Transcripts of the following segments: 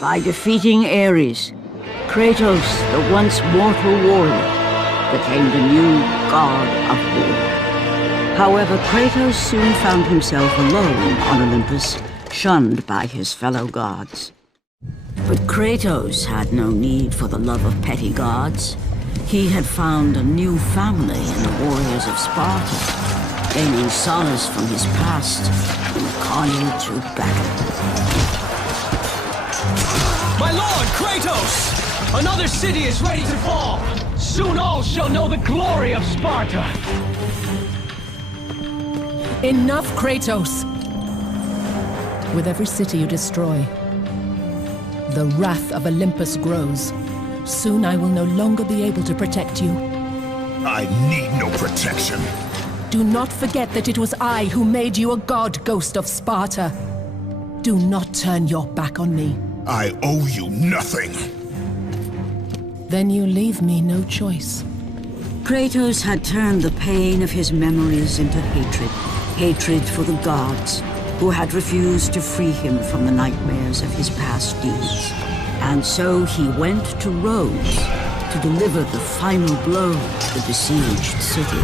By defeating Ares, Kratos, the once mortal warrior, became the new god of war. However, Kratos soon found himself alone on Olympus, shunned by his fellow gods. But Kratos had no need for the love of petty gods. He had found a new family in the warriors of Sparta, gaining solace from his past in the carnage of battle. My lord, Kratos! Another city is ready to fall! Soon all shall know the glory of Sparta! Enough, Kratos! With every city you destroy, the wrath of Olympus grows. Soon I will no longer be able to protect you. I need no protection. Do not forget that it was I who made you a god, Ghost of Sparta. Do not turn your back on me. I owe you nothing. Then you leave me no choice. Kratos had turned the pain of his memories into hatred. Hatred for the gods, who had refused to free him from the nightmares of his past deeds. And so he went to Rhodes to deliver the final blow to the besieged city.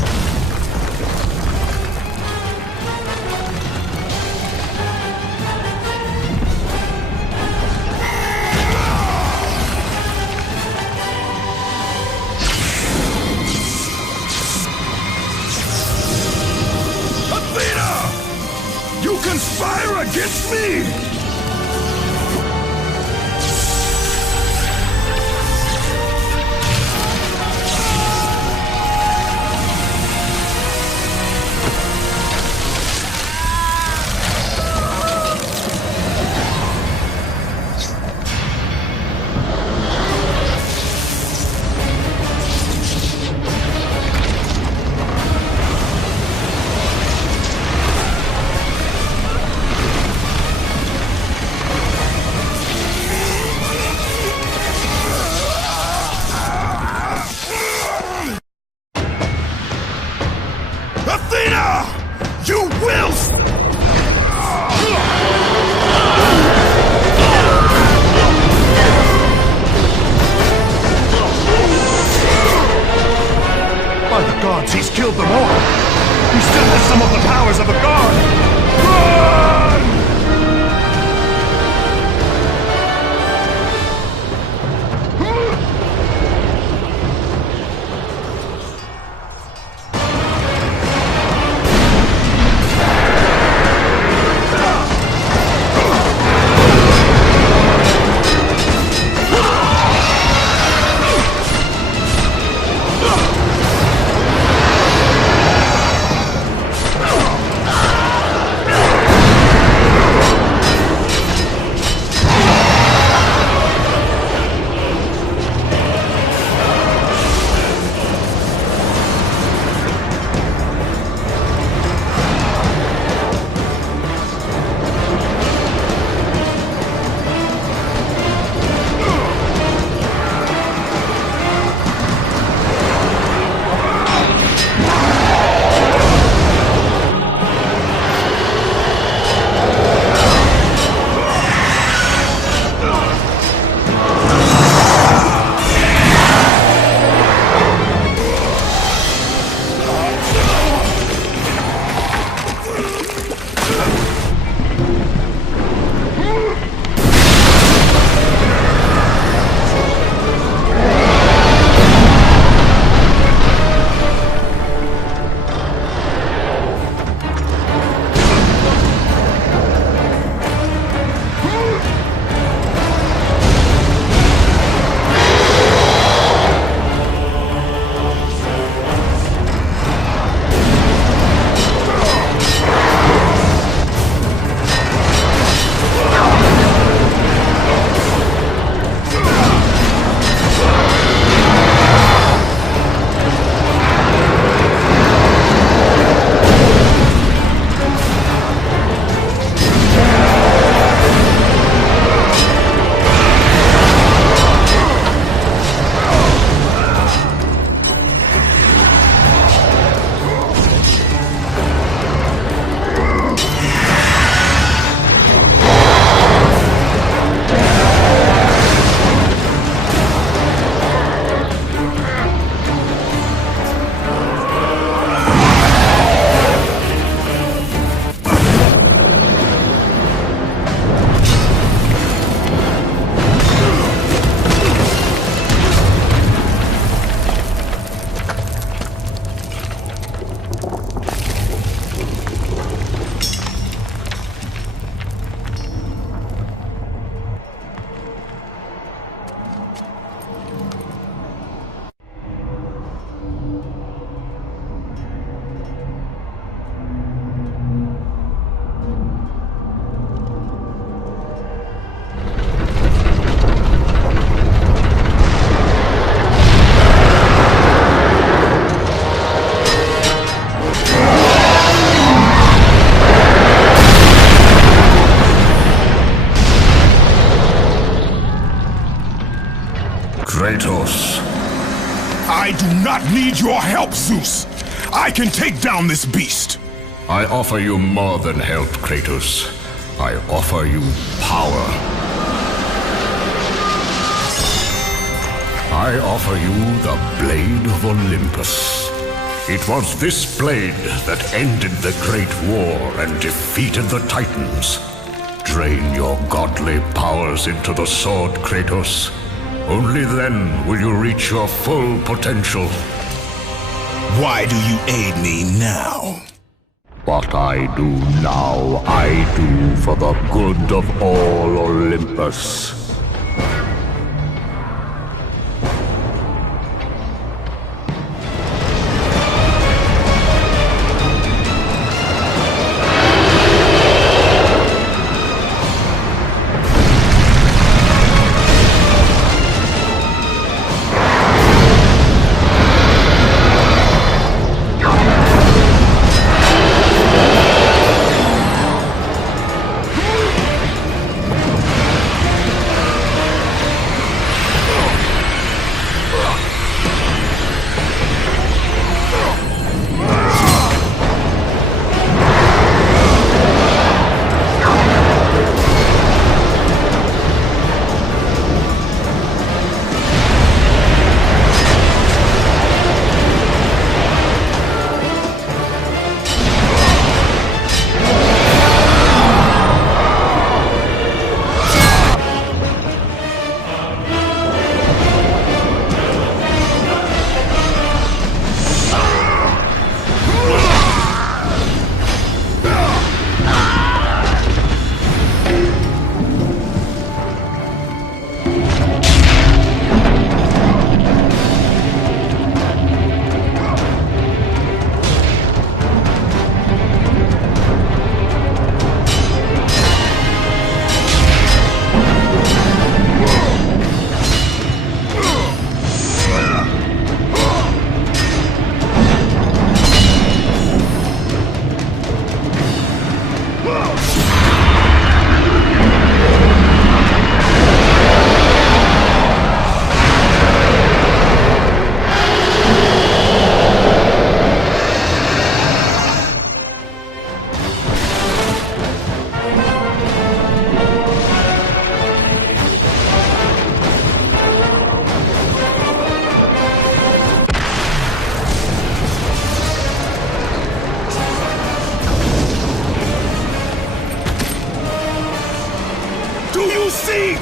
You conspire against me! Athena! You will! By the gods, he's killed them all! He still has some of the powers of a god! Run! I do not need your help, Zeus! I can take down this beast! I offer you more than help, Kratos. I offer you power. I offer you the Blade of Olympus. It was this blade that ended the Great War and defeated the Titans. Drain your godly powers into the sword, Kratos. Only then will you reach your full potential. Why do you aid me now? What I do now, I do for the good of all Olympus.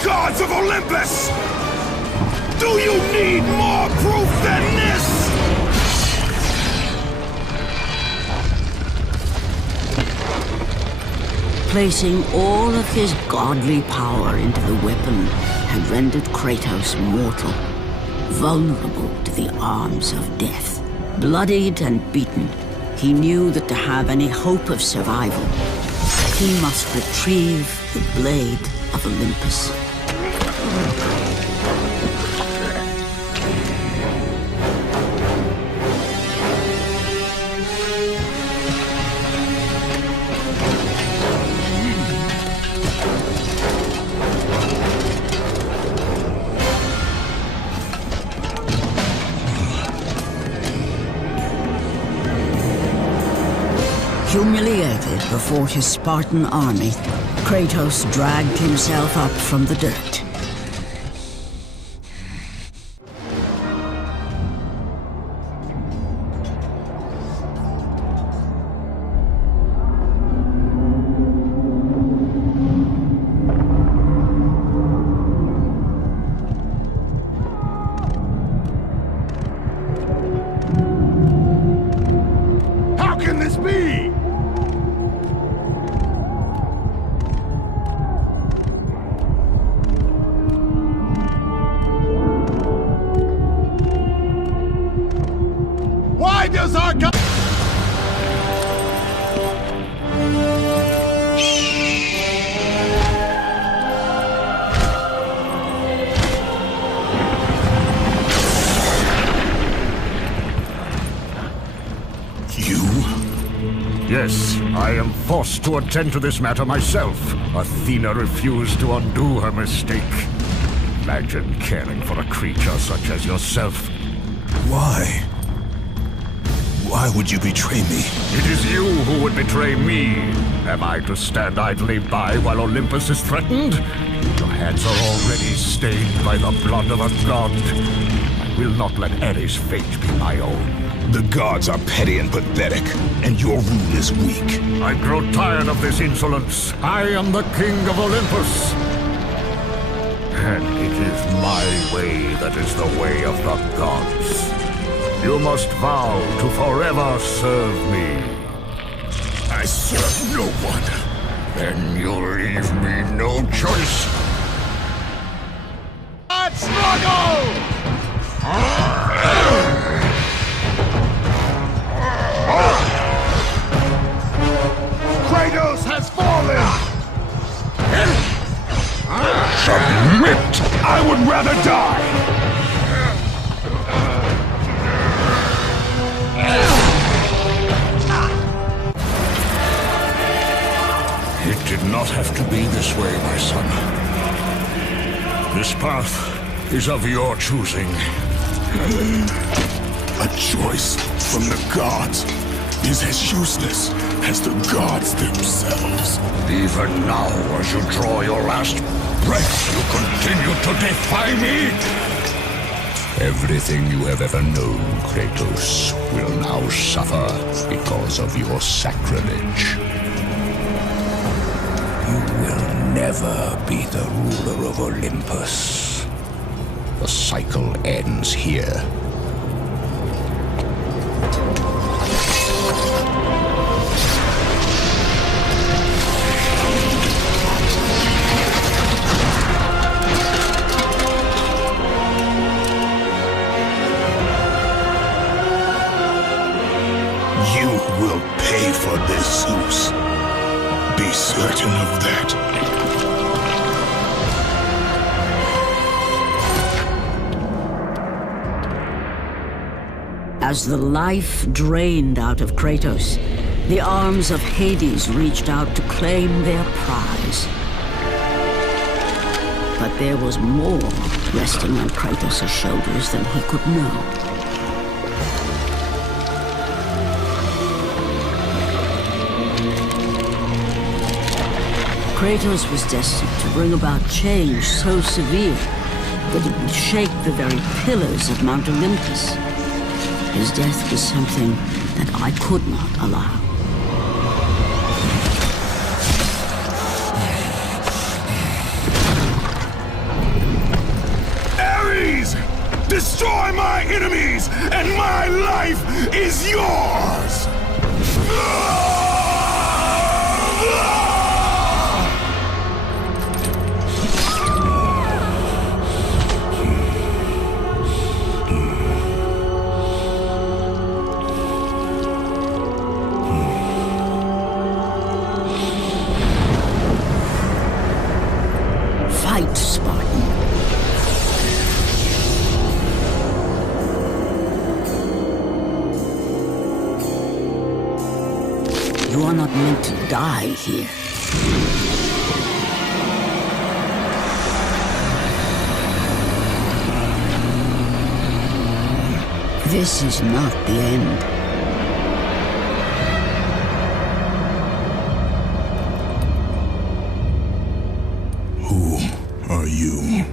Gods of Olympus! Do you need more proof than this? Placing all of his godly power into the weapon had rendered Kratos mortal, vulnerable to the arms of death. Bloodied and beaten, he knew that to have any hope of survival, he must retrieve the Blade of Olympus. Humiliated before his Spartan army, Kratos dragged himself up from the dirt. How can this be? Why does our God... Yes, I am forced to attend to this matter myself. Athena refused to undo her mistake. Imagine caring for a creature such as yourself. Why? Why would you betray me? It is you who would betray me. Am I to stand idly by while Olympus is threatened? Your hands are already stained by the blood of a god. I will not let Ares' fate be my own. The gods are petty and pathetic, and your rule is weak. I grow tired of this insolence. I am the king of Olympus. And it is my way that is the way of the gods. You must vow to forever serve me. I serve no one. Then you'll leave me no choice. Let's struggle! Kratos has fallen! Submit! I would rather die! It did not have to be this way, my son. This path is of your choosing. A choice from the gods is as useless as the gods themselves. Even now, as you draw your last breath, you continue to defy me? Everything you have ever known, Kratos, will now suffer because of your sacrilege. You will never be the ruler of Olympus. The cycle ends here. You will pay for this, Zeus. Be certain of that. As the life drained out of Kratos, the arms of Hades reached out to claim their prize. But there was more resting on Kratos' shoulders than he could know. Kratos was destined to bring about change so severe that it would shake the very pillars of Mount Olympus. His death was something that I could not allow. Ares! Destroy my enemies, and my life is yours! Fight, Spartan. You are not meant to die here. This is not the end. Who are you?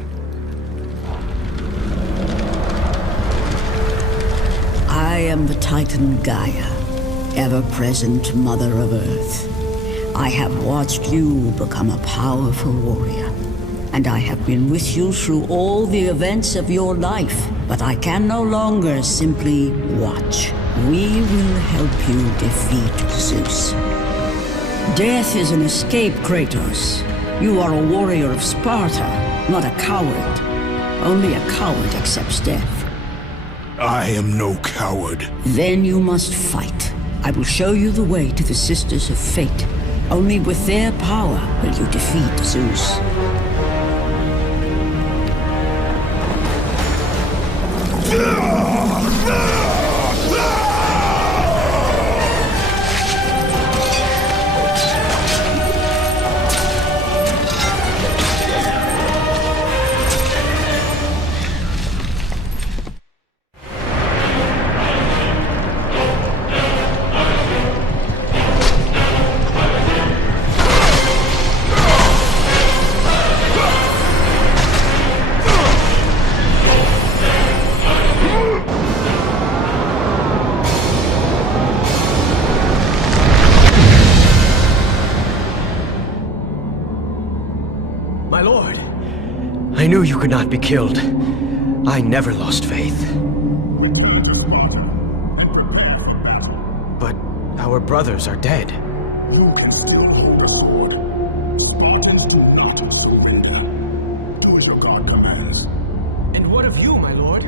I am the Titan Gaia, ever-present Mother of Earth. I have watched you become a powerful warrior, and I have been with you through all the events of your life, but I can no longer simply watch. We will help you defeat Zeus. Death is an escape, Kratos. You are a warrior of Sparta, not a coward. Only a coward accepts death. I am no coward. Then you must fight. I will show you the way to the Sisters of Fate. Only with their power will you defeat Zeus. knew you could not be killed. I never lost faith. But our brothers are dead. You can still hold the sword. Spartans do not surrender. Do as your god commands. And what of you, my lord?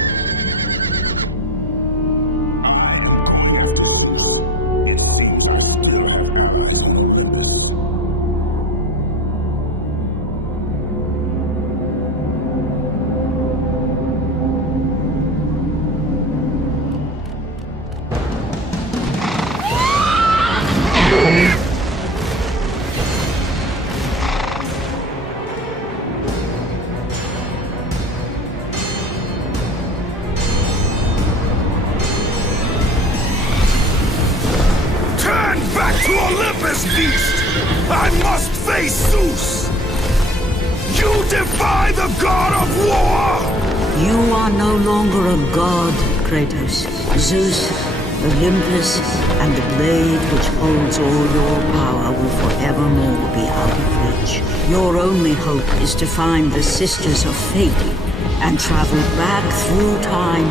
To Olympus, beast! I must face Zeus! You defy the god of war! You are no longer a god, Kratos. Zeus, Olympus, and the blade which holds all your power will forevermore be out of reach. Your only hope is to find the Sisters of Fate and travel back through time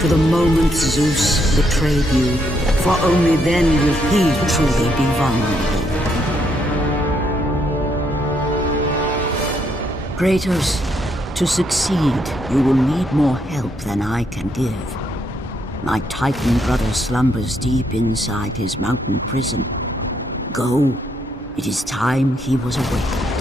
to the moment Zeus betrayed you, for only then will he truly be vulnerable. Kratos, to succeed, you will need more help than I can give. My Titan brother slumbers deep inside his mountain prison. Go. It is time he was awakened.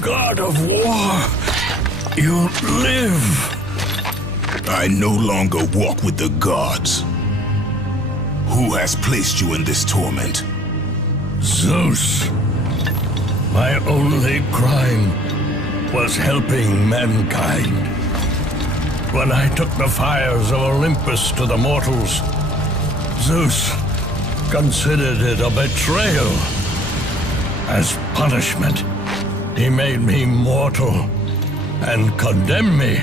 God of war, you live. I no longer walk with the gods. Who has placed you in this torment? Zeus. My only crime was helping mankind. When I took the fires of Olympus to the mortals, Zeus considered it a betrayal. As punishment, he made me mortal and condemned me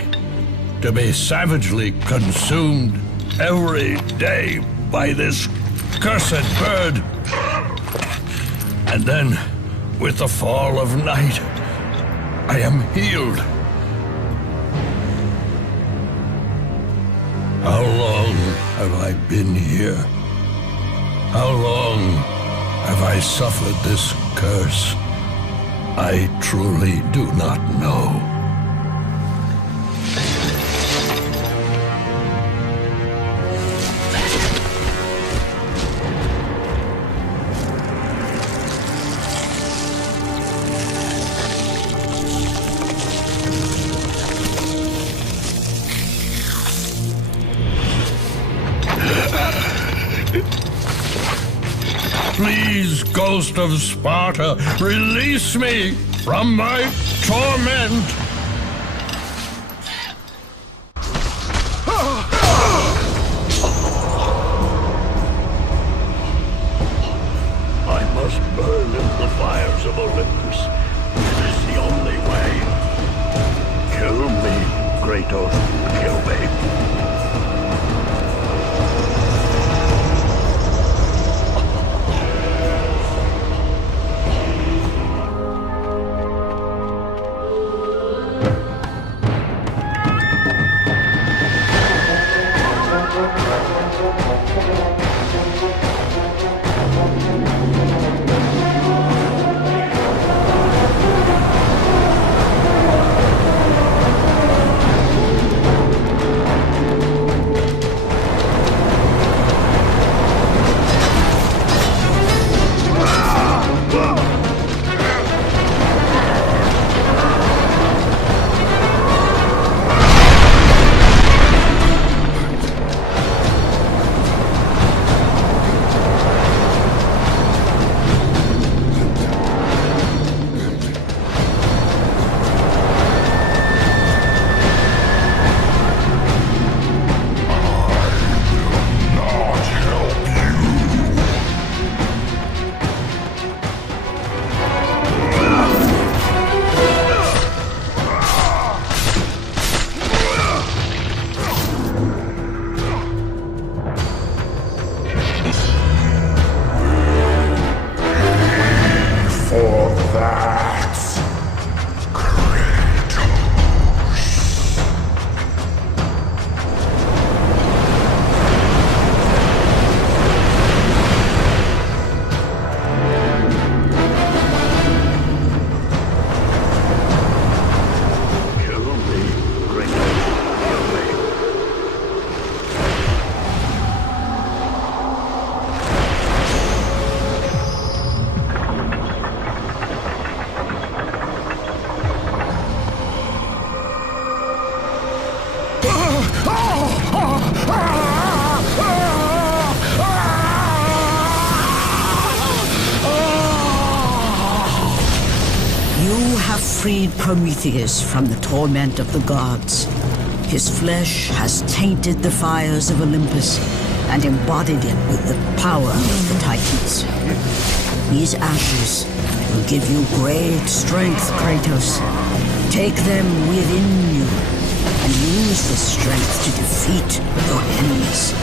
to be savagely consumed every day by this cursed bird. And then, with the fall of night, I am healed. How long have I been here? How long have I suffered this curse? I truly do not know. Please, Ghost of Sparta, release me from my torment! I must burn in the fires of Olympus. It is the only way. Kill me, Kratos, kill me. Freed Prometheus from the torment of the gods. His flesh has tainted the fires of Olympus and embodied it with the power of the Titans. These ashes will give you great strength, Kratos. Take them within you and use this strength to defeat your enemies.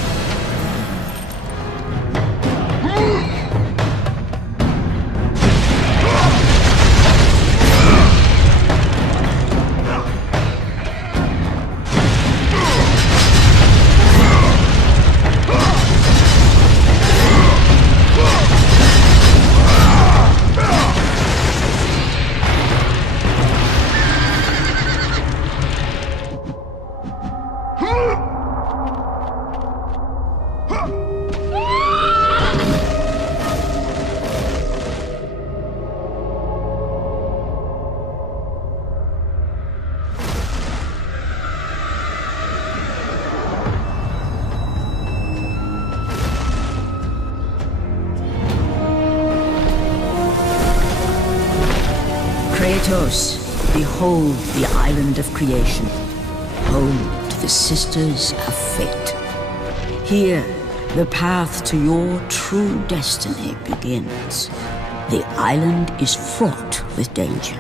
Kratos, behold the island of creation, home to the Sisters of Fate. Here, the path to your true destiny begins. The island is fraught with danger.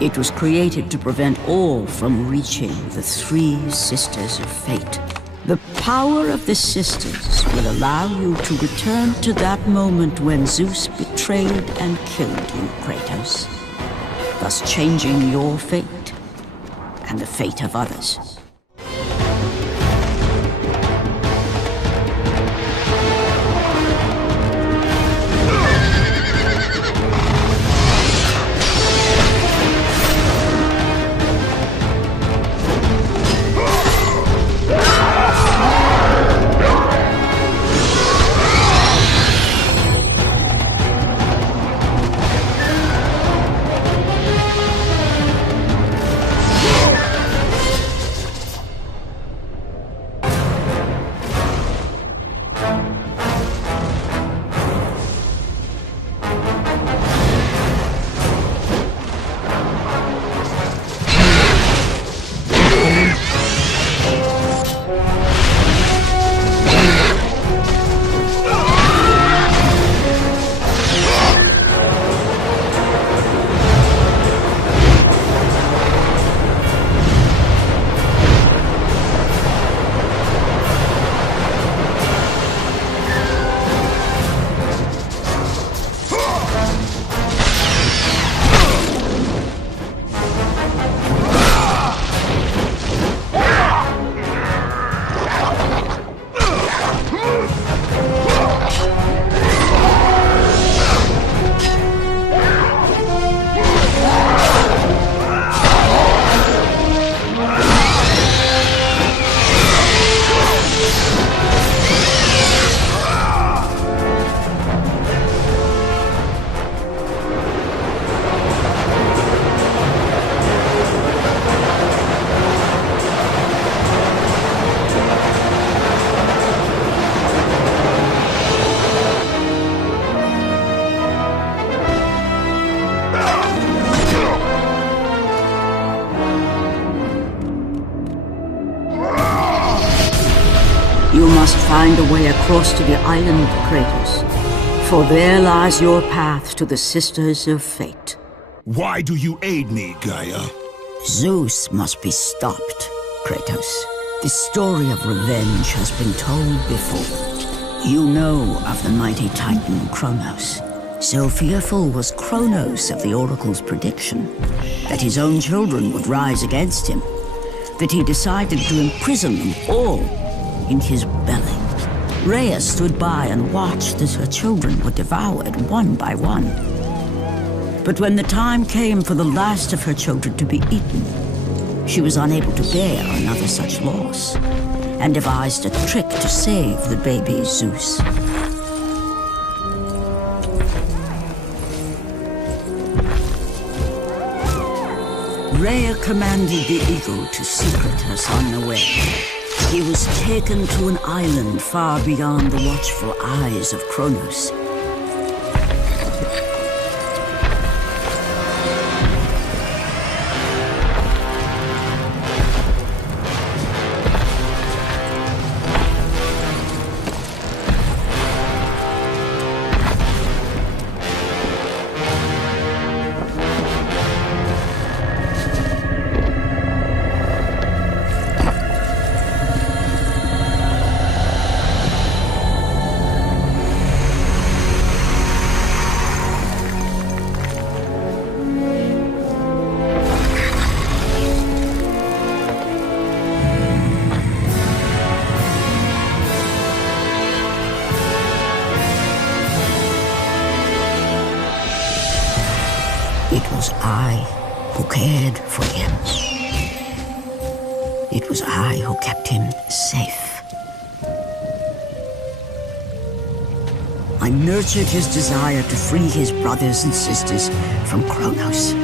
It was created to prevent all from reaching the three Sisters of Fate. The power of the Sisters will allow you to return to that moment when Zeus betrayed and killed you, Kratos, thus changing your fate and the fate of others. find a way across to the island, Kratos. For there lies your path to the Sisters of Fate. Why do you aid me, Gaia? Zeus must be stopped, Kratos. The story of revenge has been told before. You know of the mighty Titan Kronos. So fearful was Kronos of the Oracle's prediction that his own children would rise against him, that he decided to imprison them all in his belly. Rhea stood by and watched as her children were devoured one by one. But when the time came for the last of her children to be eaten, she was unable to bear another such loss, and devised a trick to save the baby Zeus. Rhea commanded the eagle to secret her son away. He was taken to an island far beyond the watchful eyes of Kronos. It was I who cared for him. It was I who kept him safe. I nurtured his desire to free his brothers and sisters from Kronos.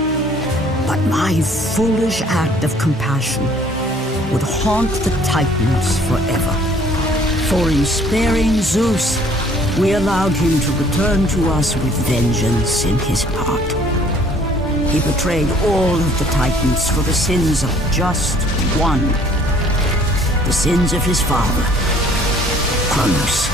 But my foolish act of compassion would haunt the Titans forever. For in sparing Zeus, we allowed him to return to us with vengeance in his heart. He betrayed all of the Titans for the sins of just one. The sins of his father, Kronos.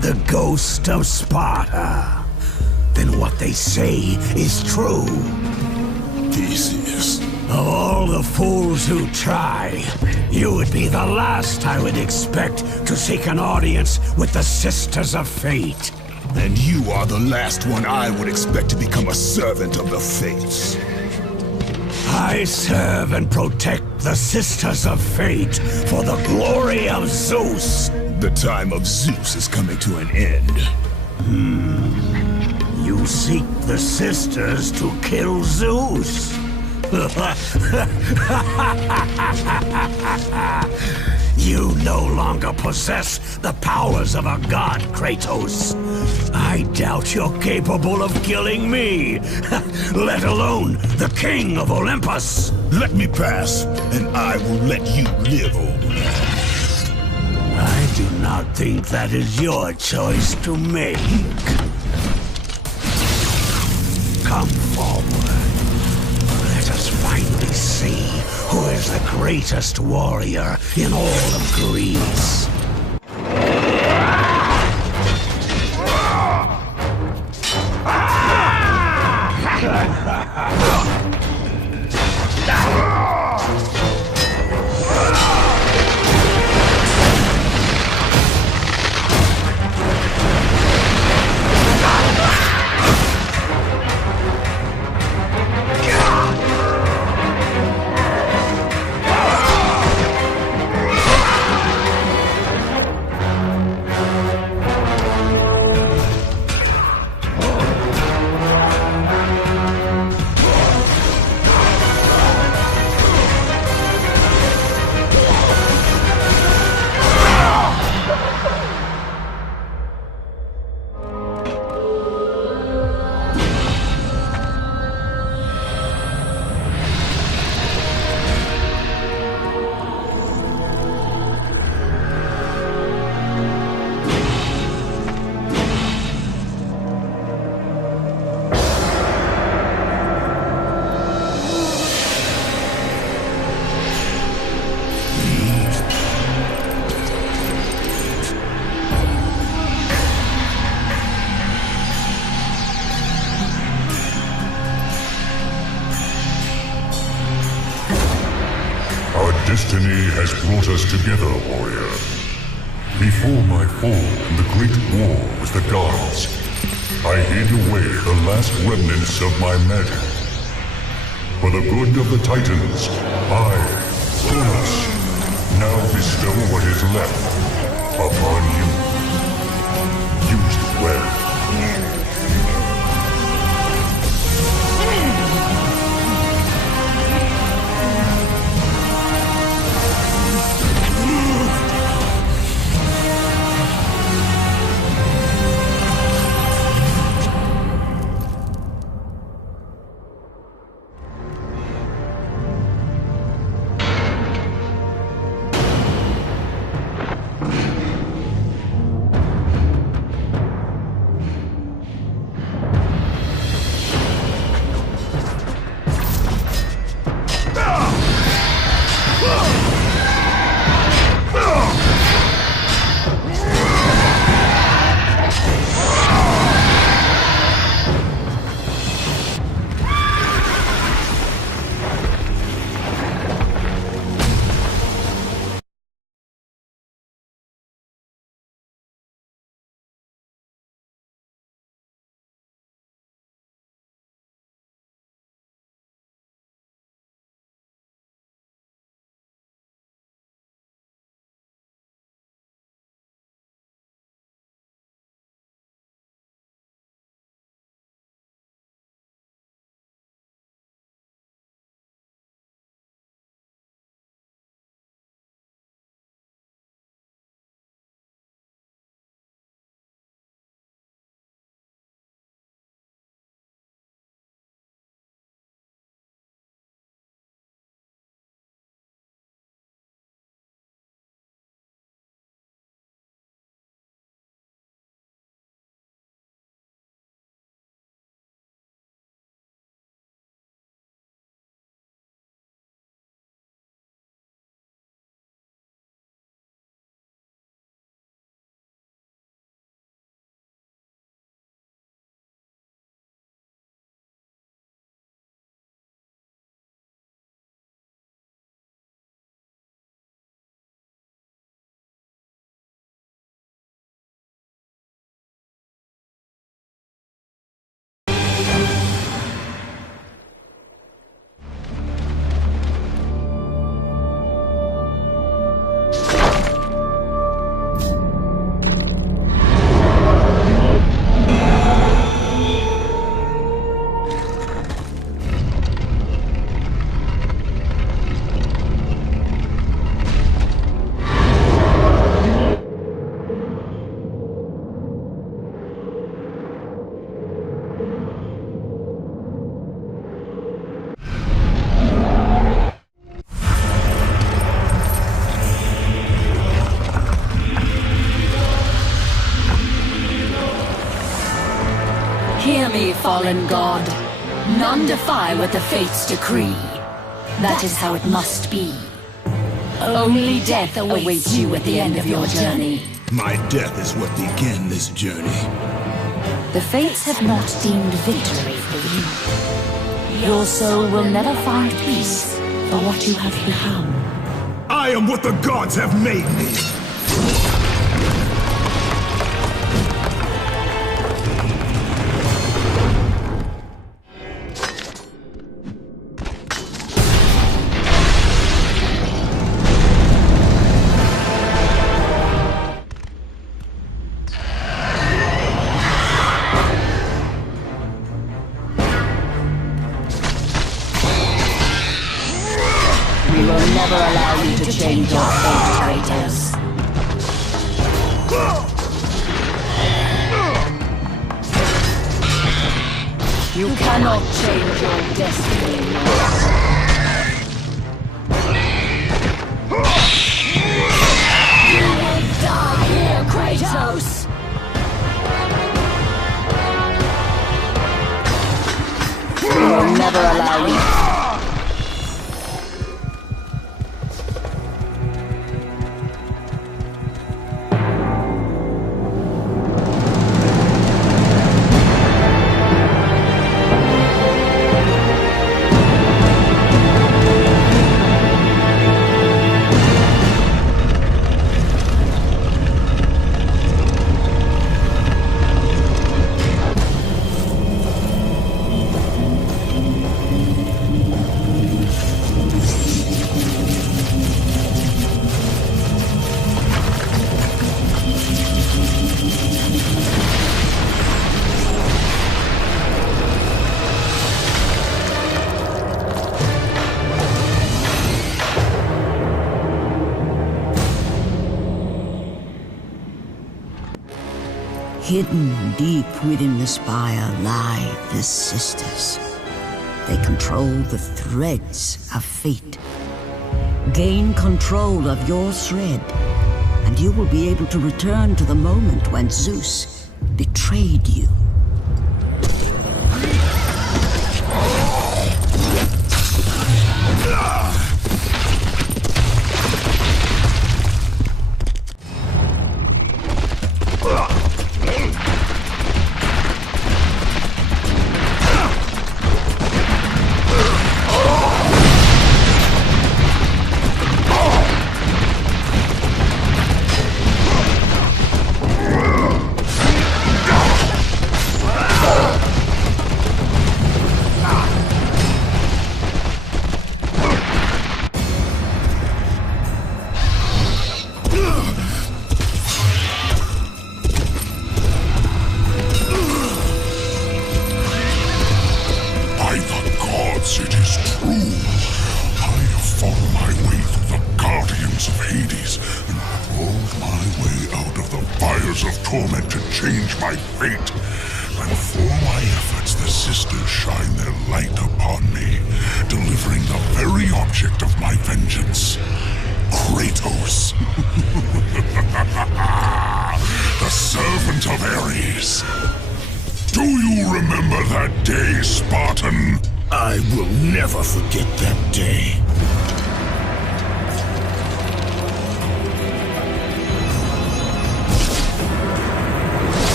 The ghost of Sparta. Then what they say is true. Theseus. Of all the fools who try, you would be the last I would expect to seek an audience with the Sisters of Fate. And you are the last one I would expect to become a servant of the Fates. I serve and protect the Sisters of Fate for the glory of Zeus. The time of Zeus is coming to an end. You seek the Sisters to kill Zeus? You no longer possess the powers of a god, Kratos. I doubt you're capable of killing me, let alone the king of Olympus. Let me pass, and I will let you live, old man. I do not think that is your choice to make. Come forward. Let us finally see who is the greatest warrior in all of Greece. destiny has brought us together, warrior. Before my fall in the great war with the gods, I hid away the last remnants of my magic. For the good of the Titans, I, Kronos, now bestow what is left upon you. Use it well. Hear me, fallen god. None defy what the fates decree. That is how it must be. Only death awaits you at the end of your journey. My death is what began this journey. The fates have not deemed victory for you. Your soul will never find peace for what you have become. I am what the gods have made me! We will never allow you to change your fate, traitors. You cannot change your destiny. You will die here, Kratos! We will never allow you. Hidden deep within the spire lie the sisters. They control the threads of fate. Gain control of your thread, and you will be able to return to the moment when Zeus betrayed you.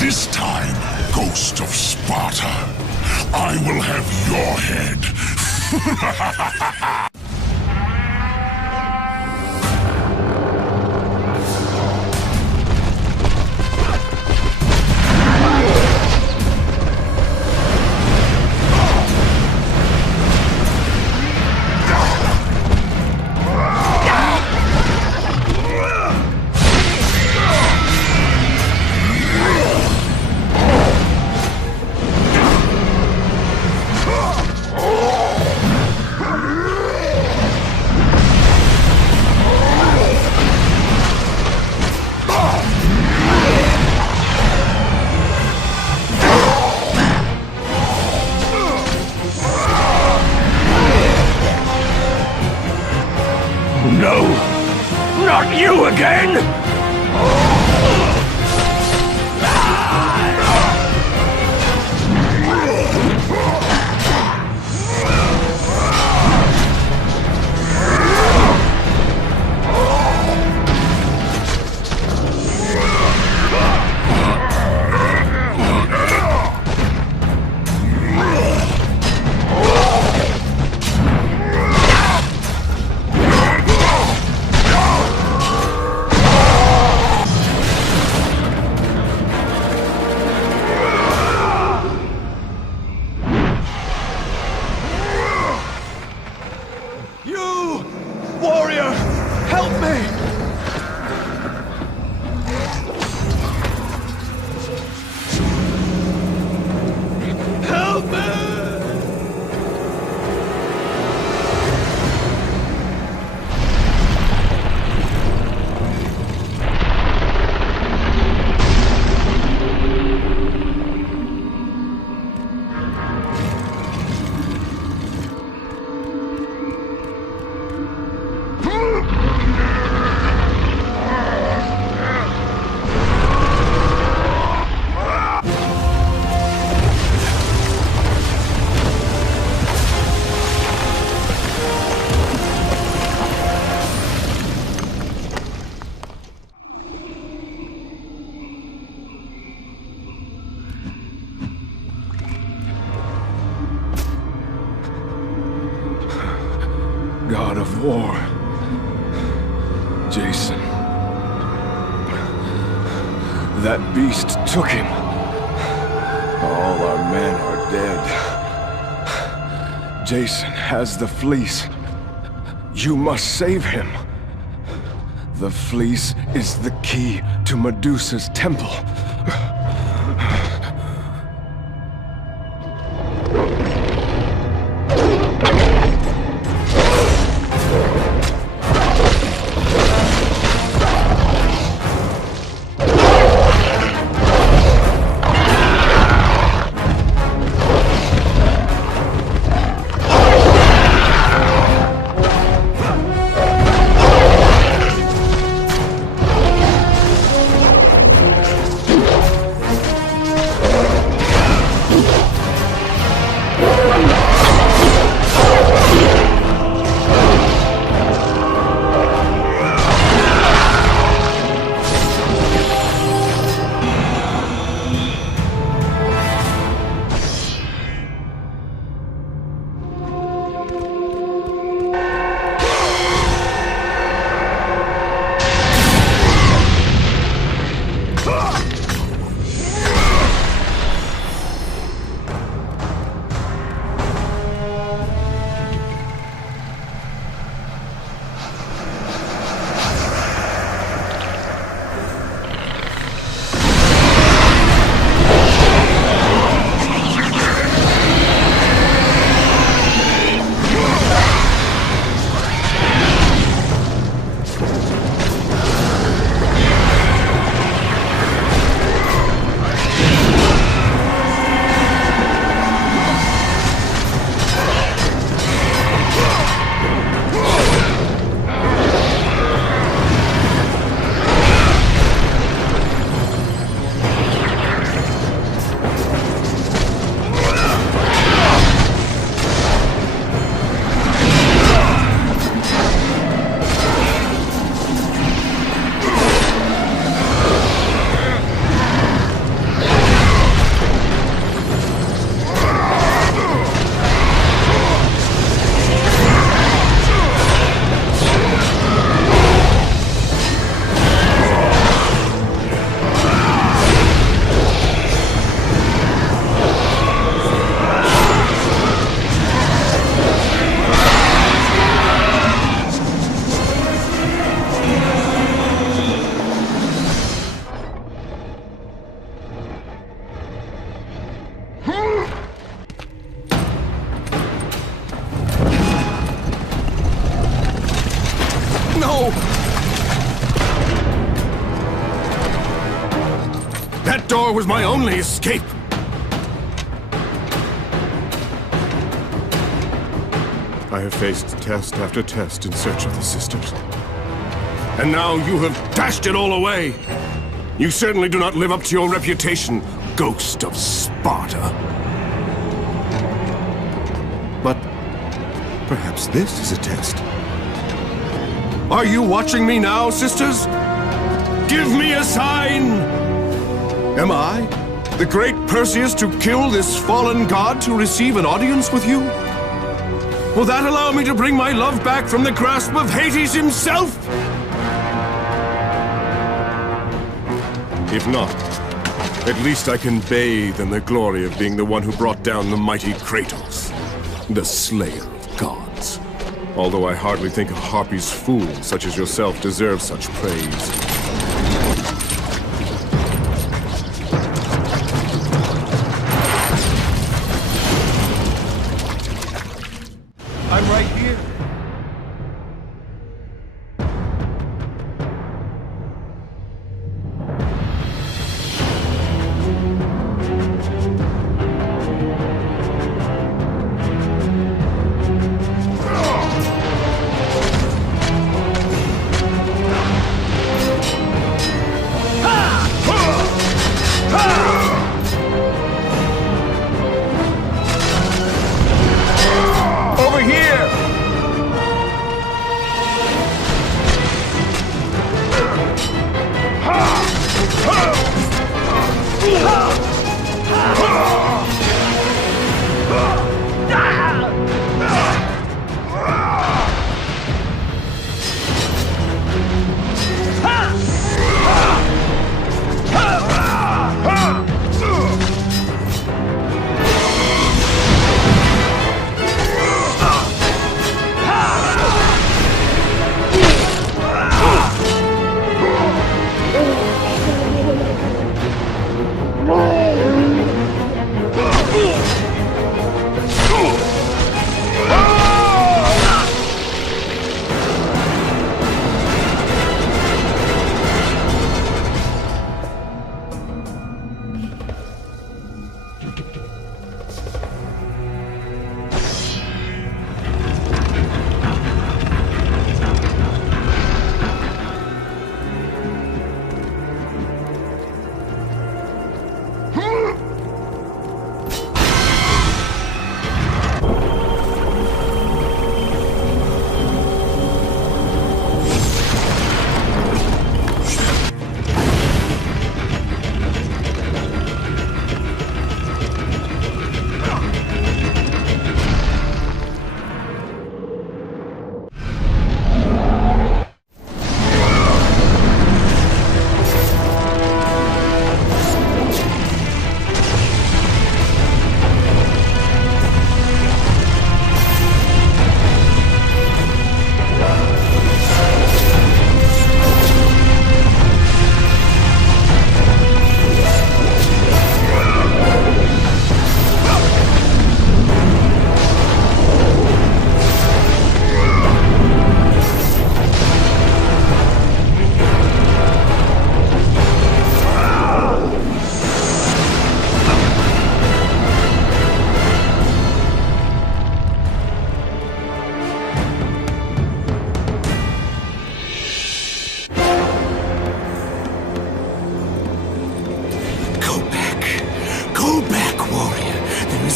This time, Ghost of Sparta, I will have your head. No! Not you again! Warrior, help me! Help me! God of War, Jason. That beast took him. All our men are dead. Jason has the fleece. You must save him. The fleece is the key to Medusa's temple. No! That door was my only escape! I have faced test after test in search of the sisters. And now you have dashed it all away! You certainly do not live up to your reputation, ghost of Sparta. But perhaps this is a test. Are you watching me now, sisters? Give me a sign! Am I, the great Perseus, to kill this fallen god to receive an audience with you? Will that allow me to bring my love back from the grasp of Hades himself? If not, at least I can bathe in the glory of being the one who brought down the mighty Kratos, the slayer of gods. Although I hardly think a Harpy's fool such as yourself deserves such praise. I'm right here. Over here!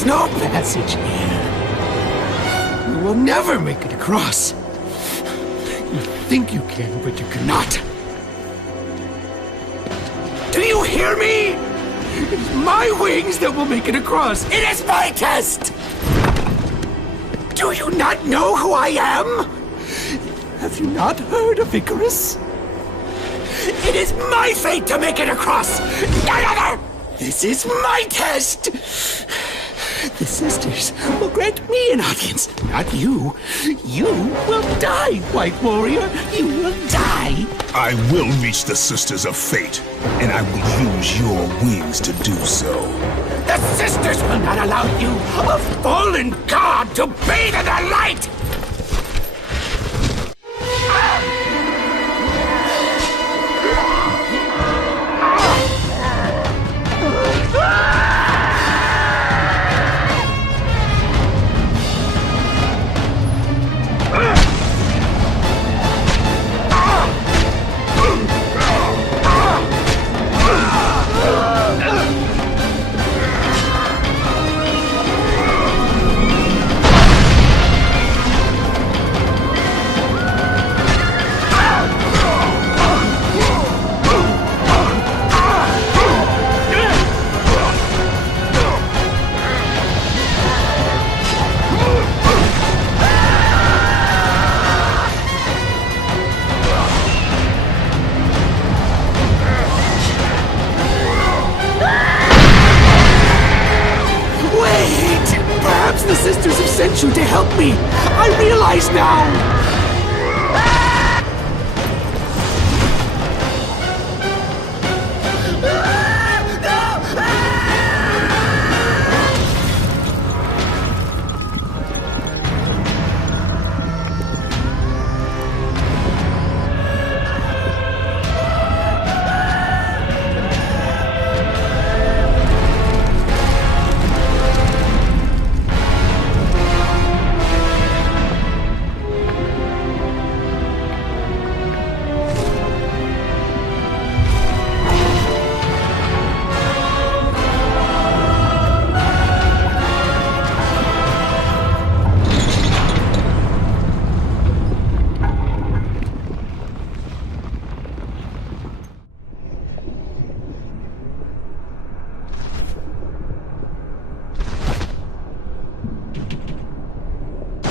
no passage here. You will never make it across. You think you can, but you cannot. Do you hear me? It is my wings that will make it across. It is my test! Do you not know who I am? Have you not heard of Icarus? It is my fate to make it across! None other! This is my test! The sisters will grant me an audience, not you. You will die, White Warrior. You will die. I will reach the Sisters of Fate, and I will use your wings to do so. The sisters will not allow you, a fallen god, to bathe in their light! lies now!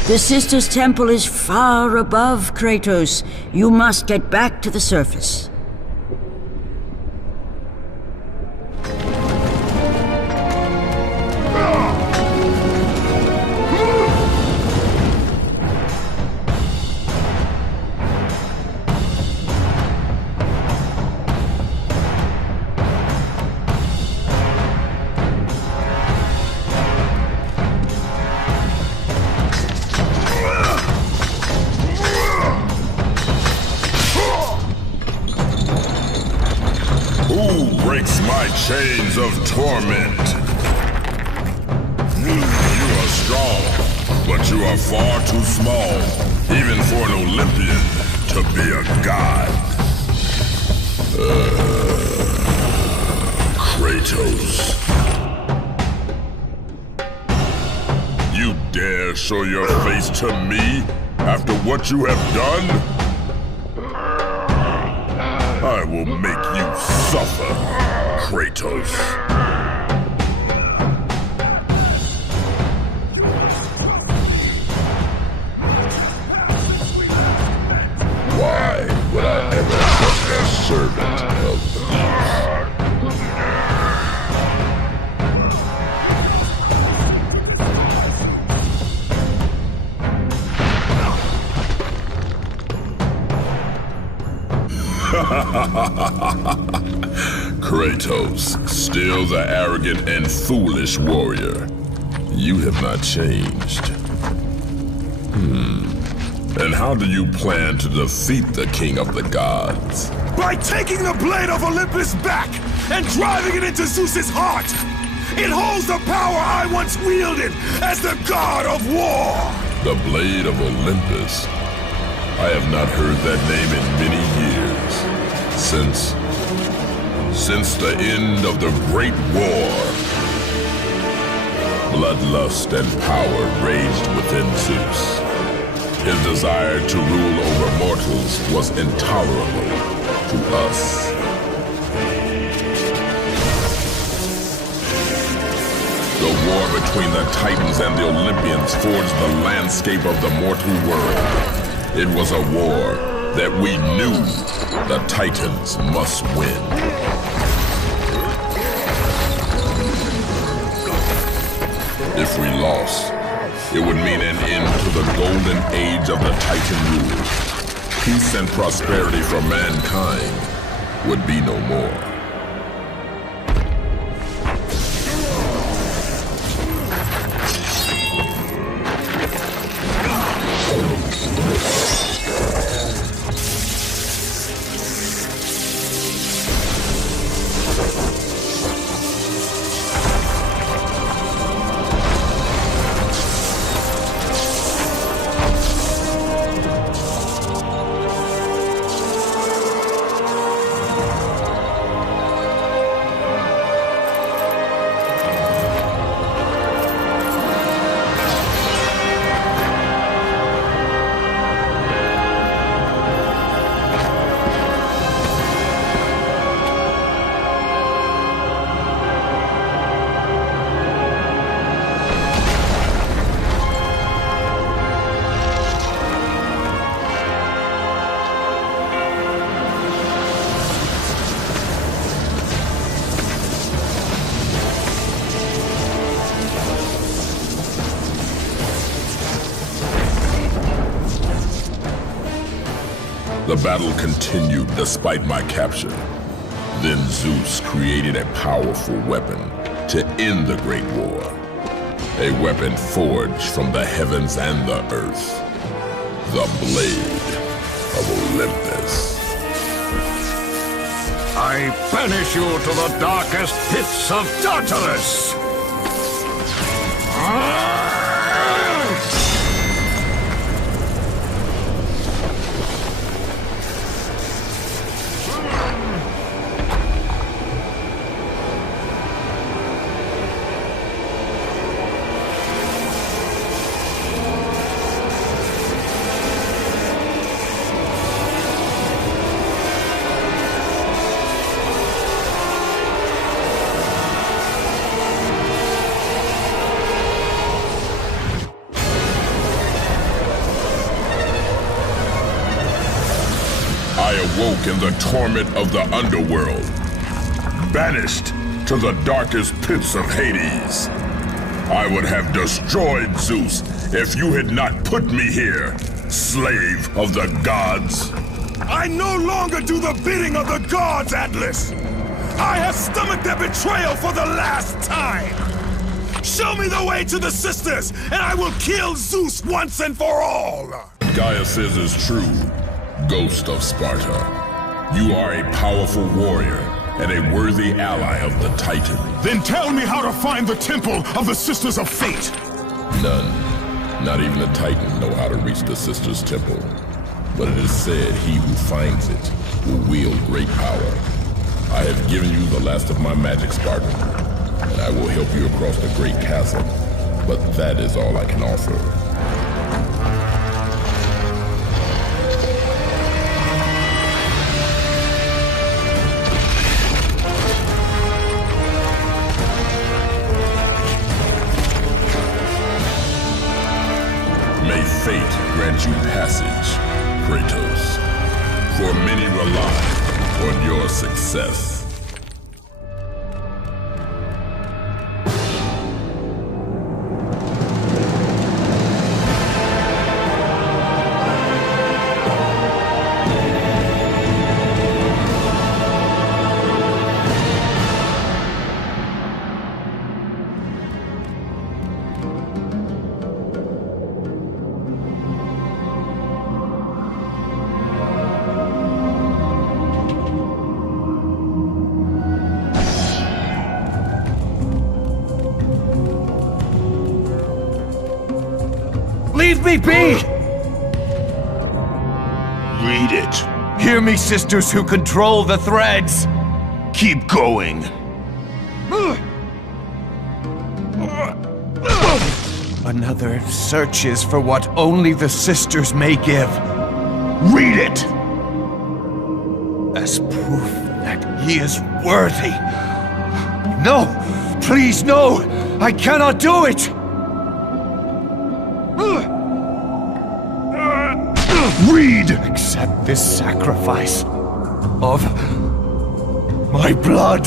The Sisters' Temple is far above, Kratos. You must get back to the surface. Chains of torment. You are strong, but you are far too small, even for an Olympian to be a god. Kratos. You dare show your face to me after what you have done? I will make you suffer. Kratos. Why would I ever trust a servant of Kratos, still the arrogant and foolish warrior. You have not changed. And how do you plan to defeat the King of the Gods? By taking the blade of Olympus back and driving it into Zeus's heart! It holds the power I once wielded as the god of war! The blade of Olympus? I have not heard that name in many years. Since the end of the Great War. Bloodlust and power raged within Zeus. His desire to rule over mortals was intolerable to us. The war between the Titans and the Olympians forged the landscape of the mortal world. It was a war that we knew the Titans must win. If we lost, it would mean an end to the golden age of the Titan rule. Peace and prosperity for mankind would be no more. The battle continued despite my capture. Then Zeus created a powerful weapon to end the Great War. A weapon forged from the heavens and the earth. The Blade of Olympus. I banish you to the darkest pits of Tartarus! I awoke in the torment of the underworld, banished to the darkest pits of Hades. I would have destroyed Zeus if you had not put me here, slave of the gods. I no longer do the bidding of the gods, Atlas! I have stomached their betrayal for the last time! Show me the way to the sisters, and I will kill Zeus once and for all! Gaia says is true, Ghost of Sparta. You are a powerful warrior and a worthy ally of the Titan. Then tell me how to find the Temple of the Sisters of Fate! None, not even the Titan, know how to reach the Sisters' Temple. But it is said he who finds it will wield great power. I have given you the last of my magic, Spartan, and I will help you across the great chasm. But that is all I can offer. May fate grant you passage, Kratos, for many rely on your success. Leave me be! Read it. Hear me, sisters who control the threads! Keep going. Another searches for what only the sisters may give. Read it! As proof that he is worthy. No! Please, no! I cannot do it! Read! Accept this sacrifice of my blood.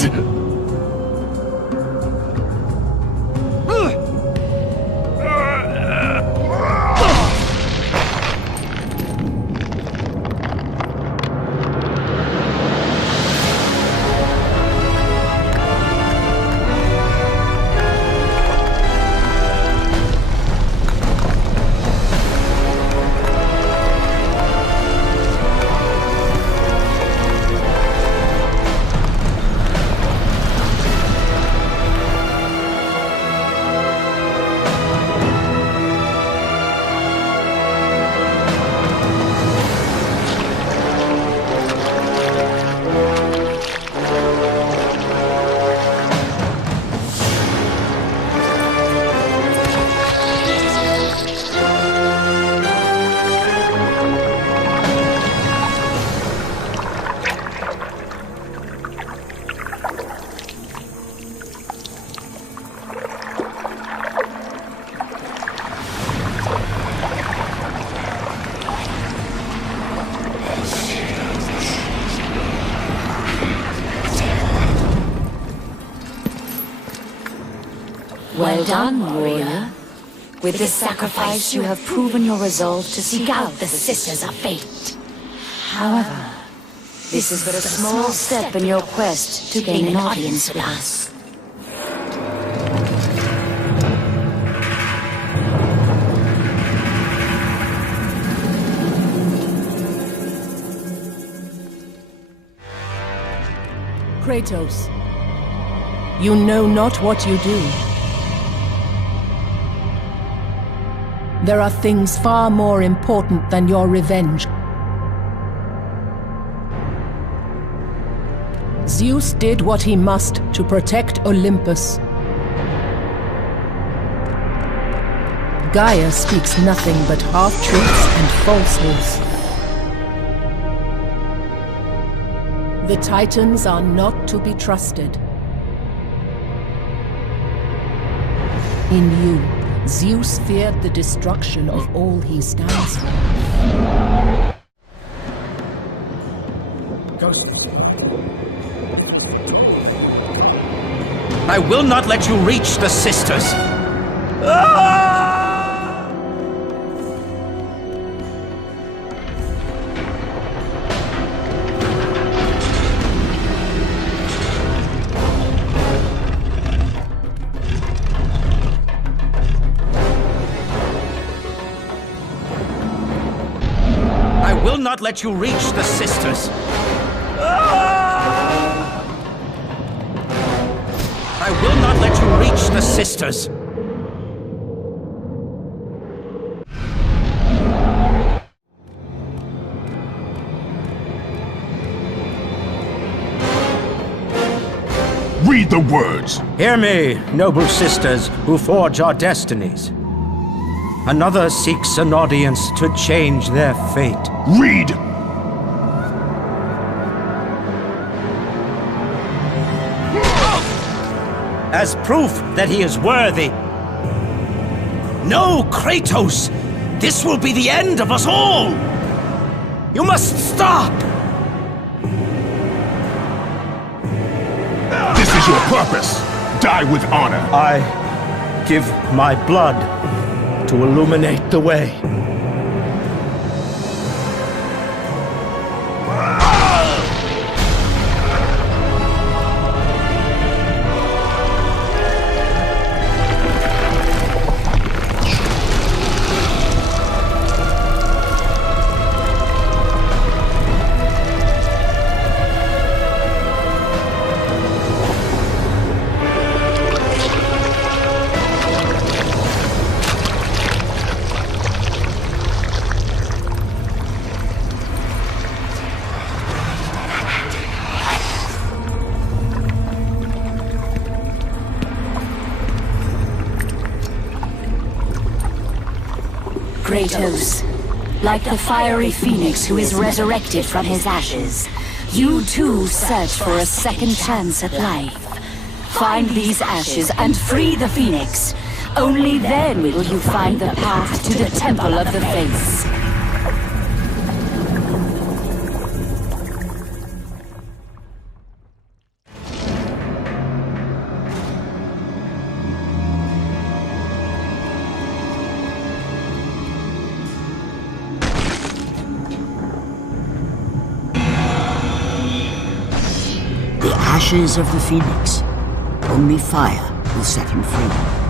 Well done, warrior. With this sacrifice, you have proven your resolve to seek out the Sisters of Fate. However, this is but a small step in your quest to gain an audience with us. Kratos, you know not what you do. There are things far more important than your revenge. Zeus did what he must to protect Olympus. Gaia speaks nothing but half-truths and falsehoods. The Titans are not to be trusted. In you, Zeus feared the destruction of all he stands for. I will not let you reach the sisters! I will not let you reach the sisters! I will not let you reach the sisters! Read the words! Hear me, noble sisters who forge our destinies. Another seeks an audience to change their fate. Read! As proof that he is worthy. No, Kratos! This will be the end of us all! You must stop! This is your purpose! Die with honor! I give my blood to illuminate the way. Kratos, like the fiery phoenix who is resurrected from his ashes, you too search for a second chance at life. Find these ashes and free the phoenix. Only then will you find the path to the Temple of the Fates. The ashes of the Phoenix. Only fire will set him free.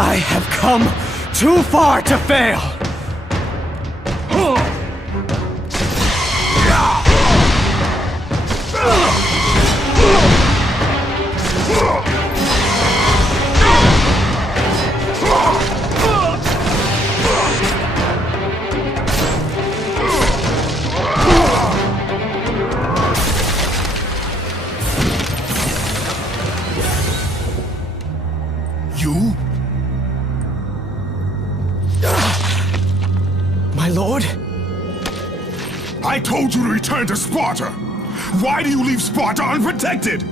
I have come too far to fail! You? My lord? I told you to return to Sparta! Why do you leave Sparta unprotected?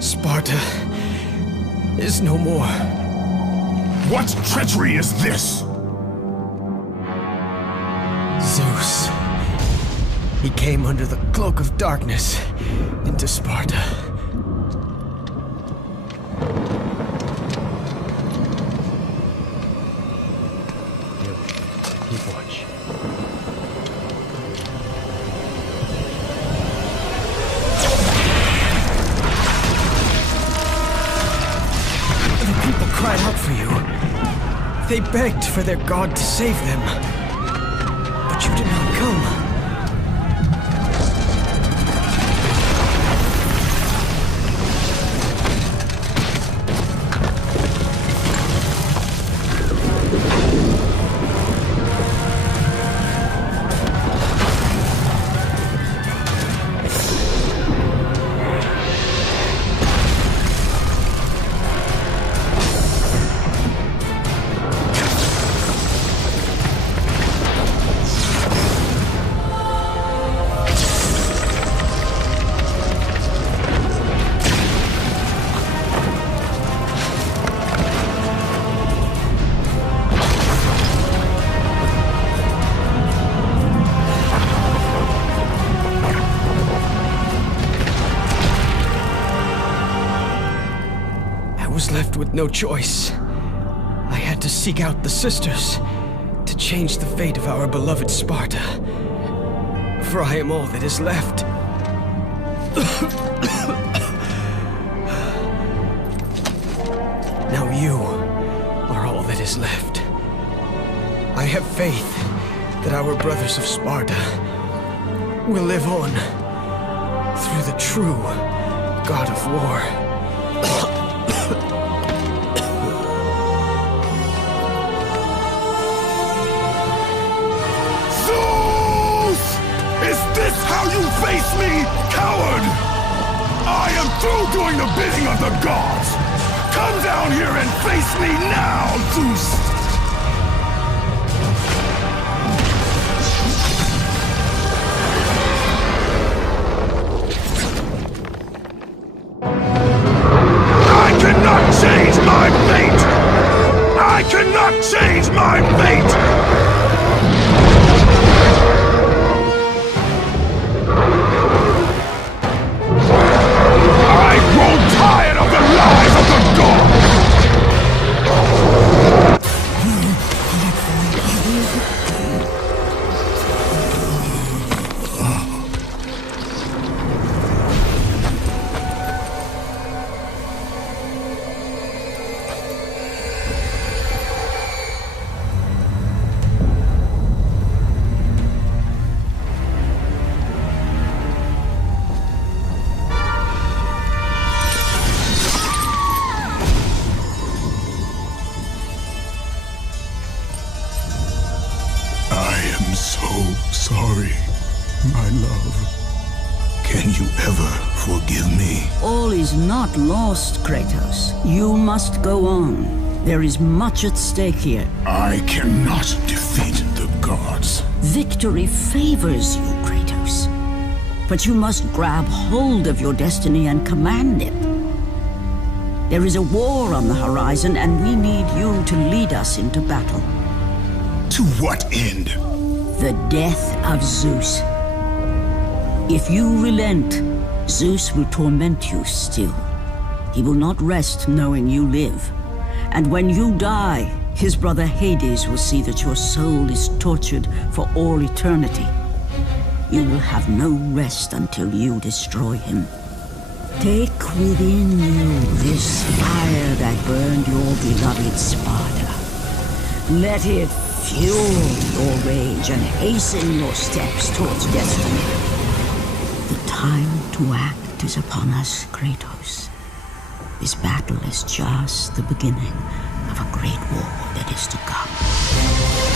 Sparta is no more. What treachery is this? Zeus. He came under the cloak of darkness into Sparta. Keep watch. The people cried out for you. They begged for their god to save them. But you did not come. Left with no choice. I had to seek out the sisters to change the fate of our beloved Sparta. For I am all that is left. Now you are all that is left. I have faith that our brothers of Sparta will live on through the true God of War. How you face me, coward! I am through doing the bidding of the gods! Come down here and face me now, Zeus! I cannot change my fate! I cannot change my fate! Sorry, my love. Can you ever forgive me? All is not lost, Kratos. You must go on. There is much at stake here. I cannot defeat the gods. Victory favors you, Kratos. But you must grab hold of your destiny and command it. There is a war on the horizon, and we need you to lead us into battle. To what end? The death of Zeus. If you relent, Zeus will torment you still. He will not rest knowing you live. And when you die, his brother Hades will see that your soul is tortured for all eternity. You will have no rest until you destroy him. Take within you this fire that burned your beloved Sparta. Let it fuel your rage and hasten your steps towards destiny. The time to act is upon us, Kratos. This battle is just the beginning of a great war that is to come.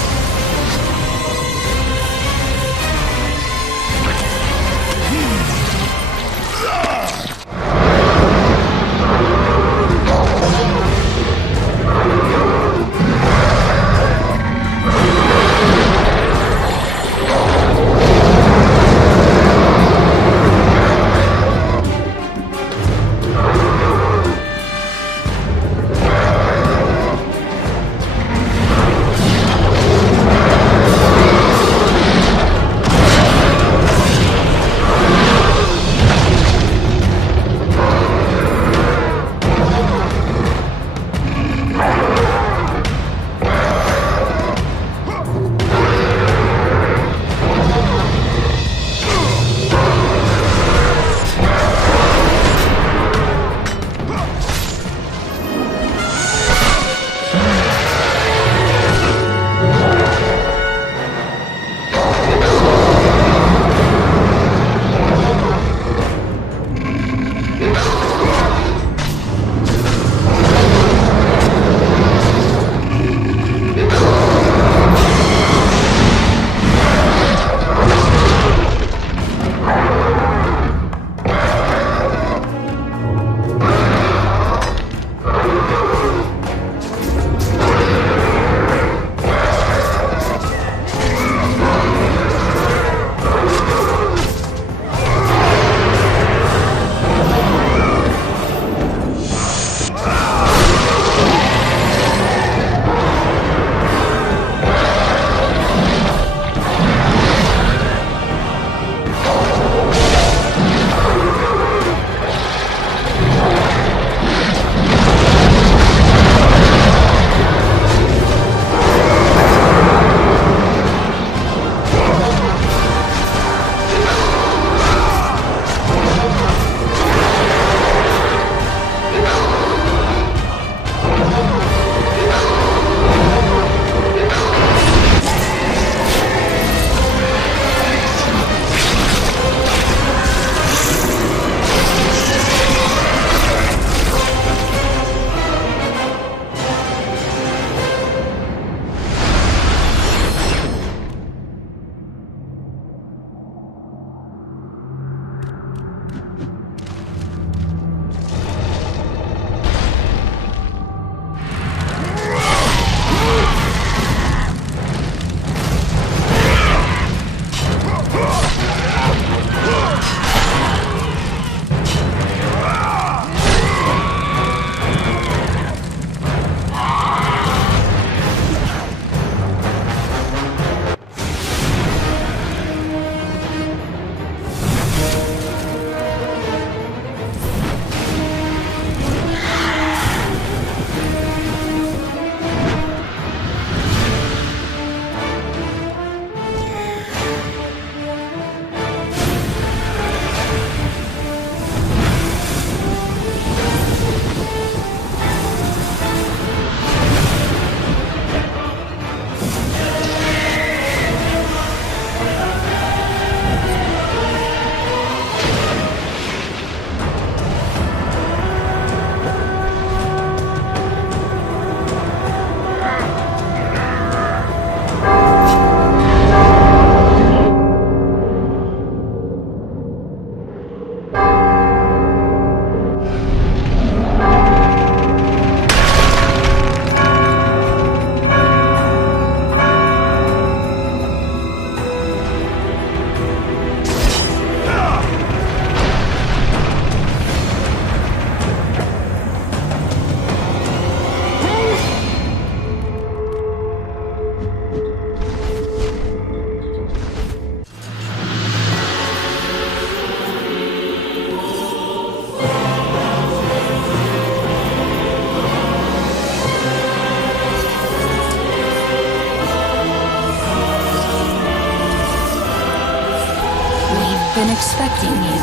been expecting you.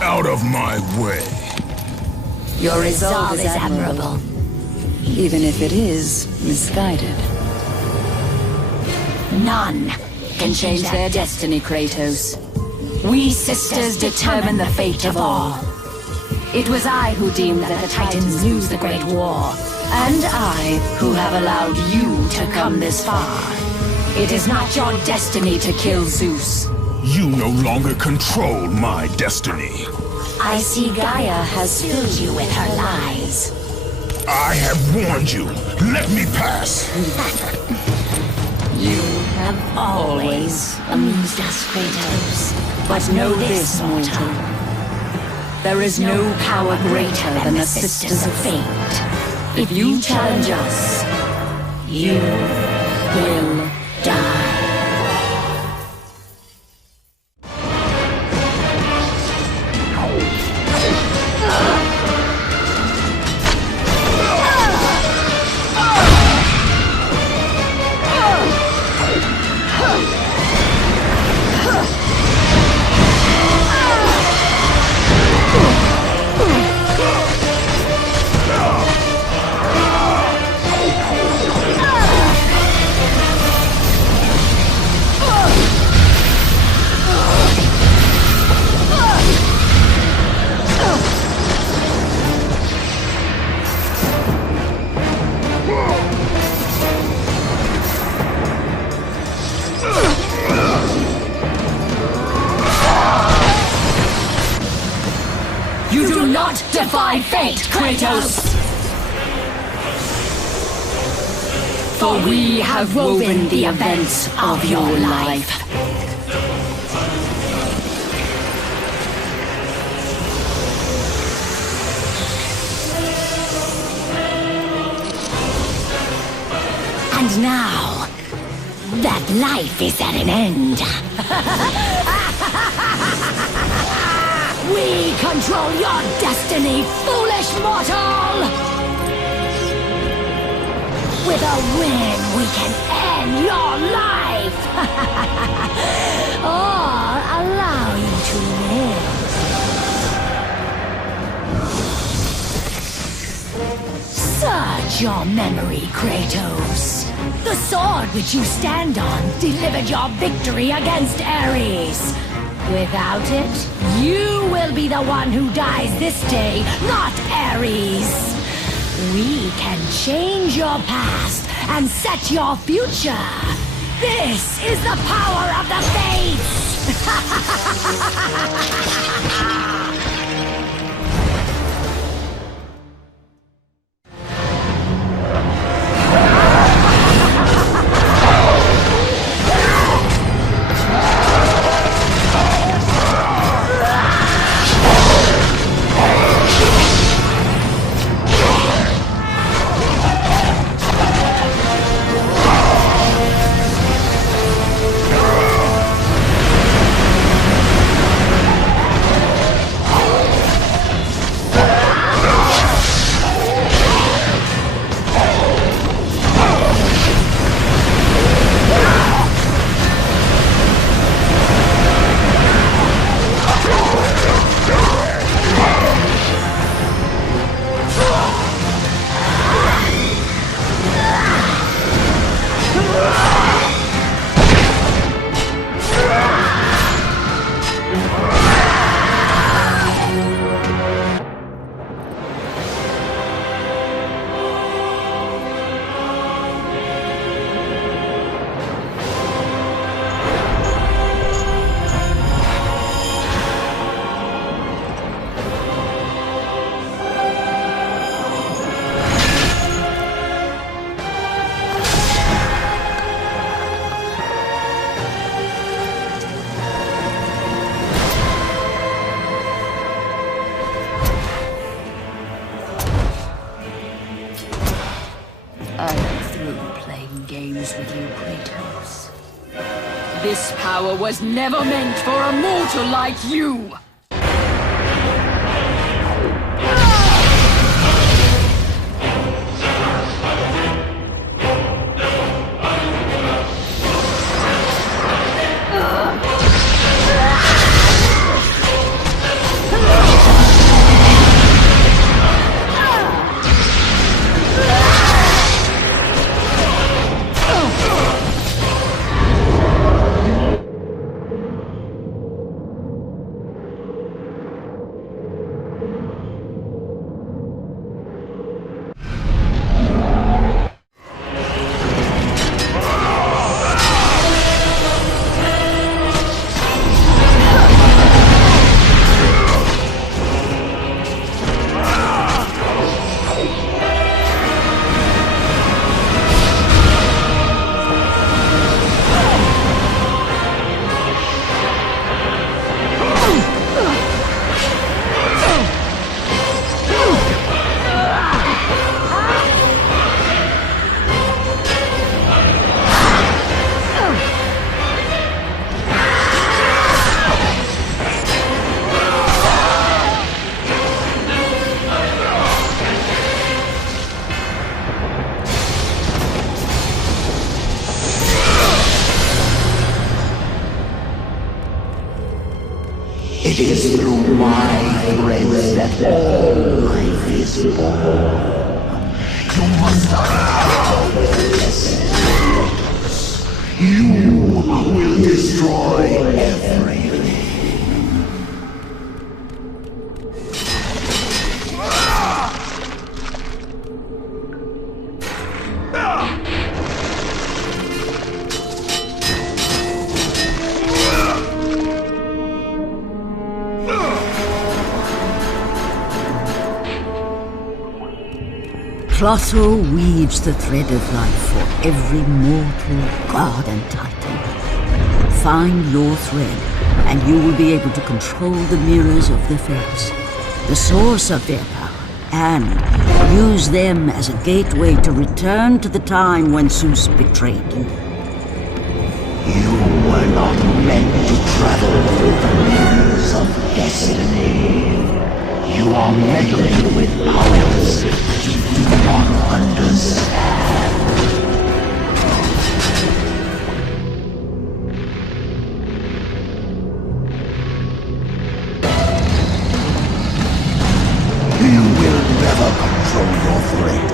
Out of my way. Your resolve is admirable. even if it is misguided. None can change their destiny, Kratos. We sisters determine the fate of all. It was I who deemed that the Titans lose the Great War, and I who have allowed you to come this far. It is not your destiny to kill Zeus. You no longer control my destiny. I see Gaia has filled you with her lies. I have warned you. Let me pass. You have always amused us, Kratos. But know this, mortal. There is no power greater than the Sisters of Fate. If you challenge us, you will die. You do not defy fate, Kratos! For we have woven the events of your life. And now, that life is at an end. We control your destiny, foolish mortal! With a win, we can end your life! Or allow you to live. Search your memory, Kratos. The sword which you stand on delivered your victory against Ares. Without it, you will be the one who dies this day, not Ares. We can change your past and set your future. This is the power of the Fates! With you, Kratos. This power was never meant for a mortal like you! It is through my threads that all life is born. You must not with this. You will destroy everything. Clotho weaves the thread of life for every mortal, god and titan. Find your thread, and you will be able to control the mirrors of the fates, the source of their power, and use them as a gateway to return to the time when Zeus betrayed you. You were not meant to travel through the mirrors of destiny. You are meddling with powers you do not understand. You will never control your fate.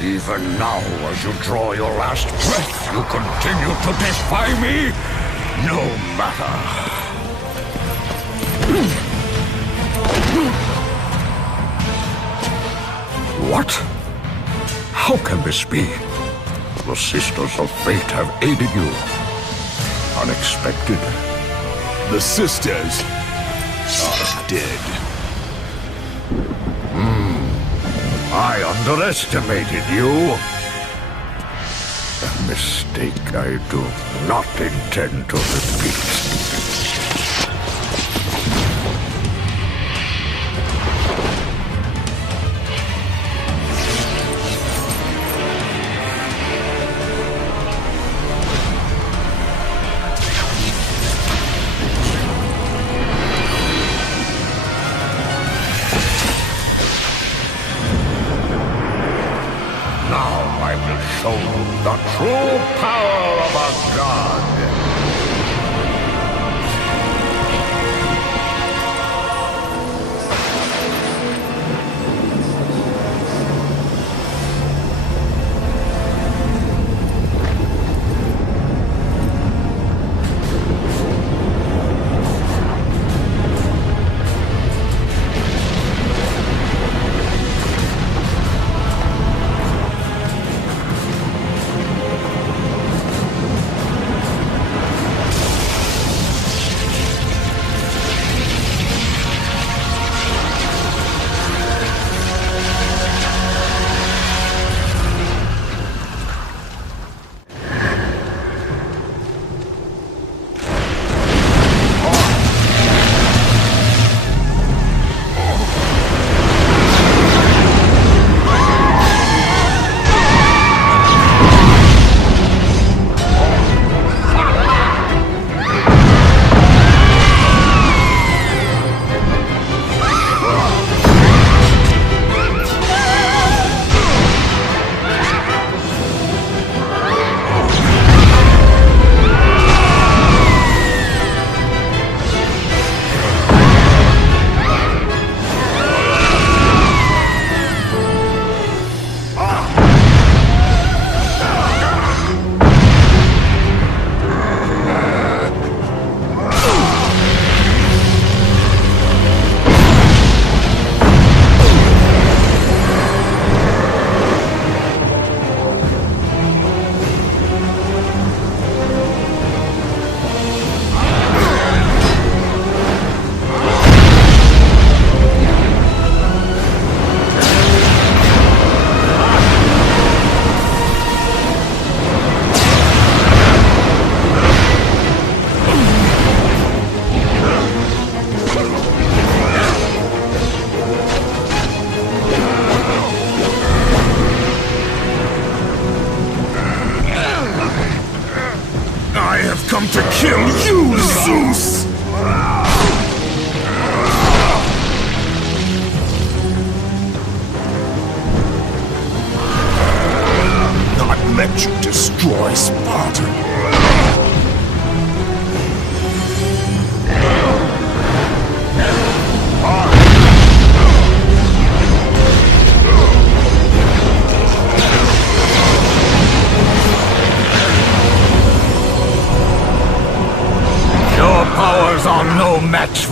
Even now, as you draw your last breath, you continue to defy me? No matter. What? How can this be? The Sisters of Fate have aided you. Unexpected. The Sisters are dead. I underestimated you. A mistake I do not intend to repeat. Show the true power of a god.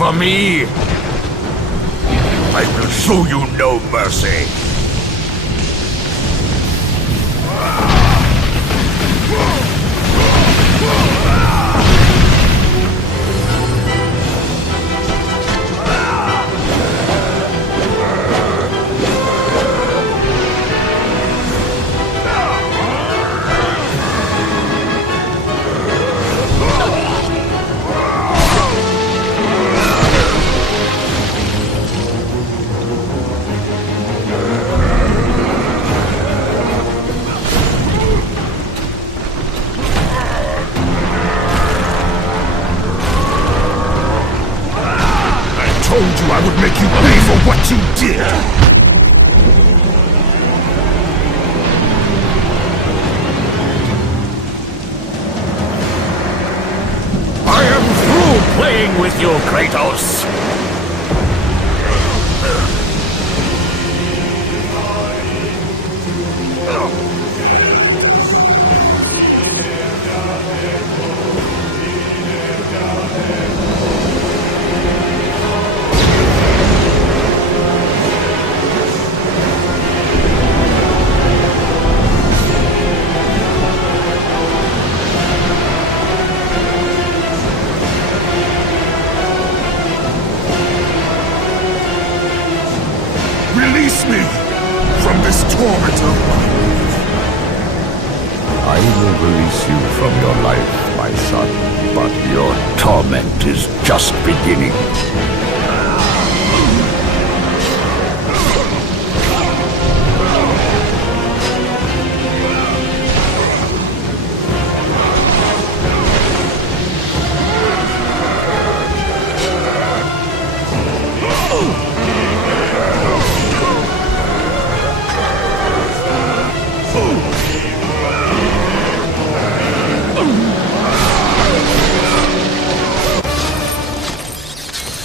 for me? I will show you no mercy. I told you I would make you pay for what you did! I am through playing with you, Kratos! Release me from this torment of mine. I will release you from your life, my son, but your torment is just beginning.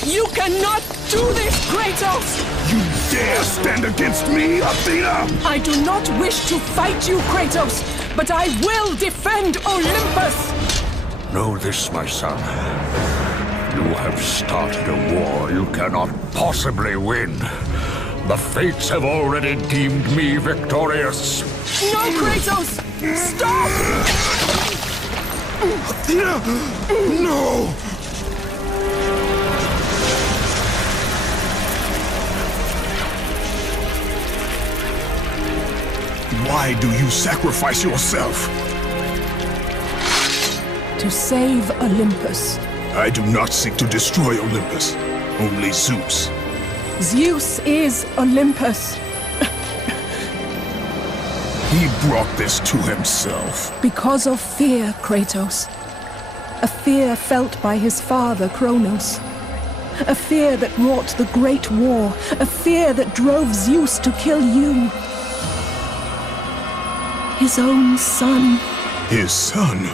You cannot do this, Kratos! You dare stand against me, Athena? I do not wish to fight you, Kratos, but I will defend Olympus! Know this, my son. You have started a war you cannot possibly win. The fates have already deemed me victorious. No, Kratos! Stop! Athena! No! Why do you sacrifice yourself? To save Olympus. I do not seek to destroy Olympus, only Zeus. Zeus is Olympus. He brought this to himself. Because of fear, Kratos. A fear felt by his father, Kronos. A fear that wrought the Great War. A fear that drove Zeus to kill you. His own son. His son?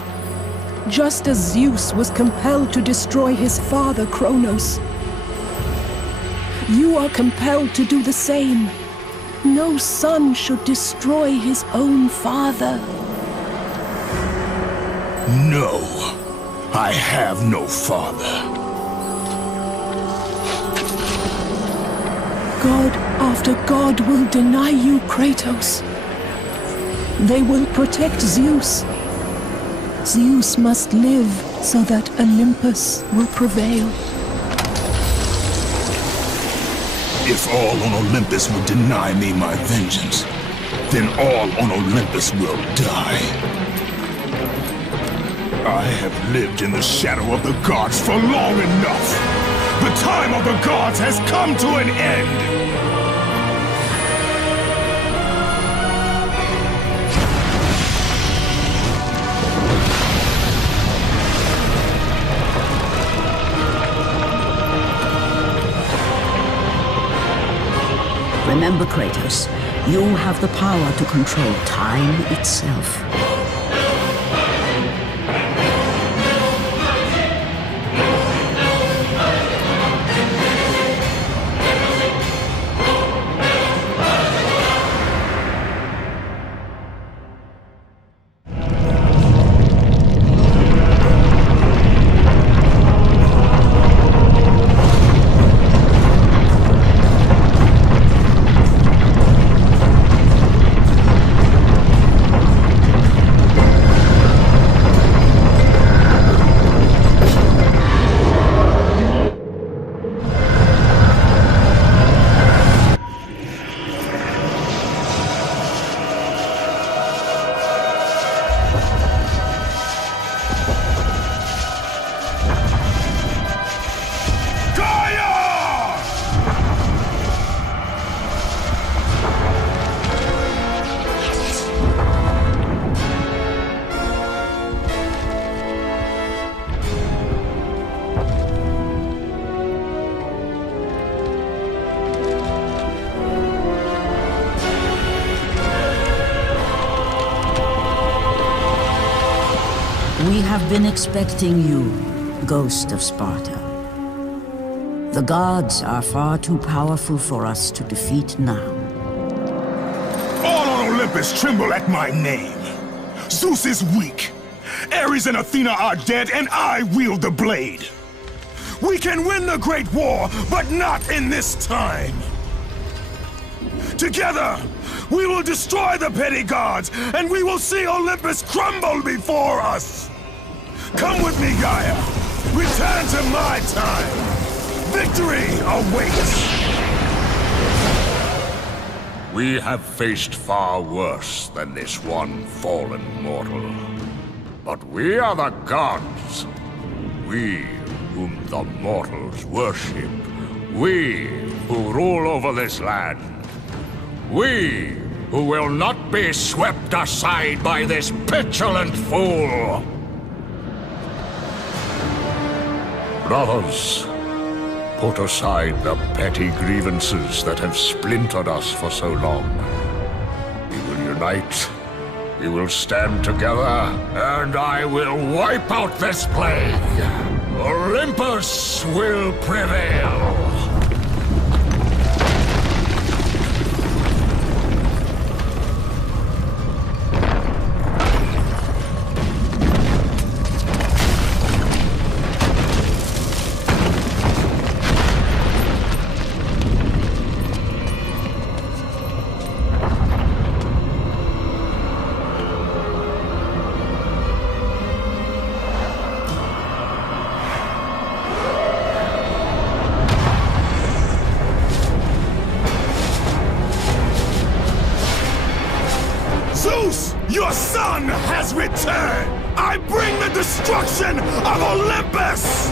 Just as Zeus was compelled to destroy his father, Kronos. You are compelled to do the same. No son should destroy his own father. No, I have no father. God after God will deny you, Kratos. They will protect Zeus. Zeus must live so that Olympus will prevail. If all on Olympus will deny me my vengeance, then all on Olympus will die. I have lived in the shadow of the gods for long enough. The time of the gods has come to an end. Remember, Kratos, you have the power to control time itself. have been expecting you, Ghost of Sparta. The gods are far too powerful for us to defeat now. All on Olympus tremble at my name. Zeus is weak. Ares and Athena are dead, and I wield the blade. We can win the Great War, but not in this time. Together, we will destroy the petty gods, and we will see Olympus crumble before us. Come with me, Gaia. Return to my time. Victory awaits. We have faced far worse than this one fallen mortal. But we are the gods. We whom the mortals worship. We who rule over this land. We who will not be swept aside by this petulant fool. Brothers, put aside the petty grievances that have splintered us for so long. We will unite. We will stand together, and I will wipe out this plague. Olympus will prevail. Zeus, your son has returned! I bring the destruction of Olympus!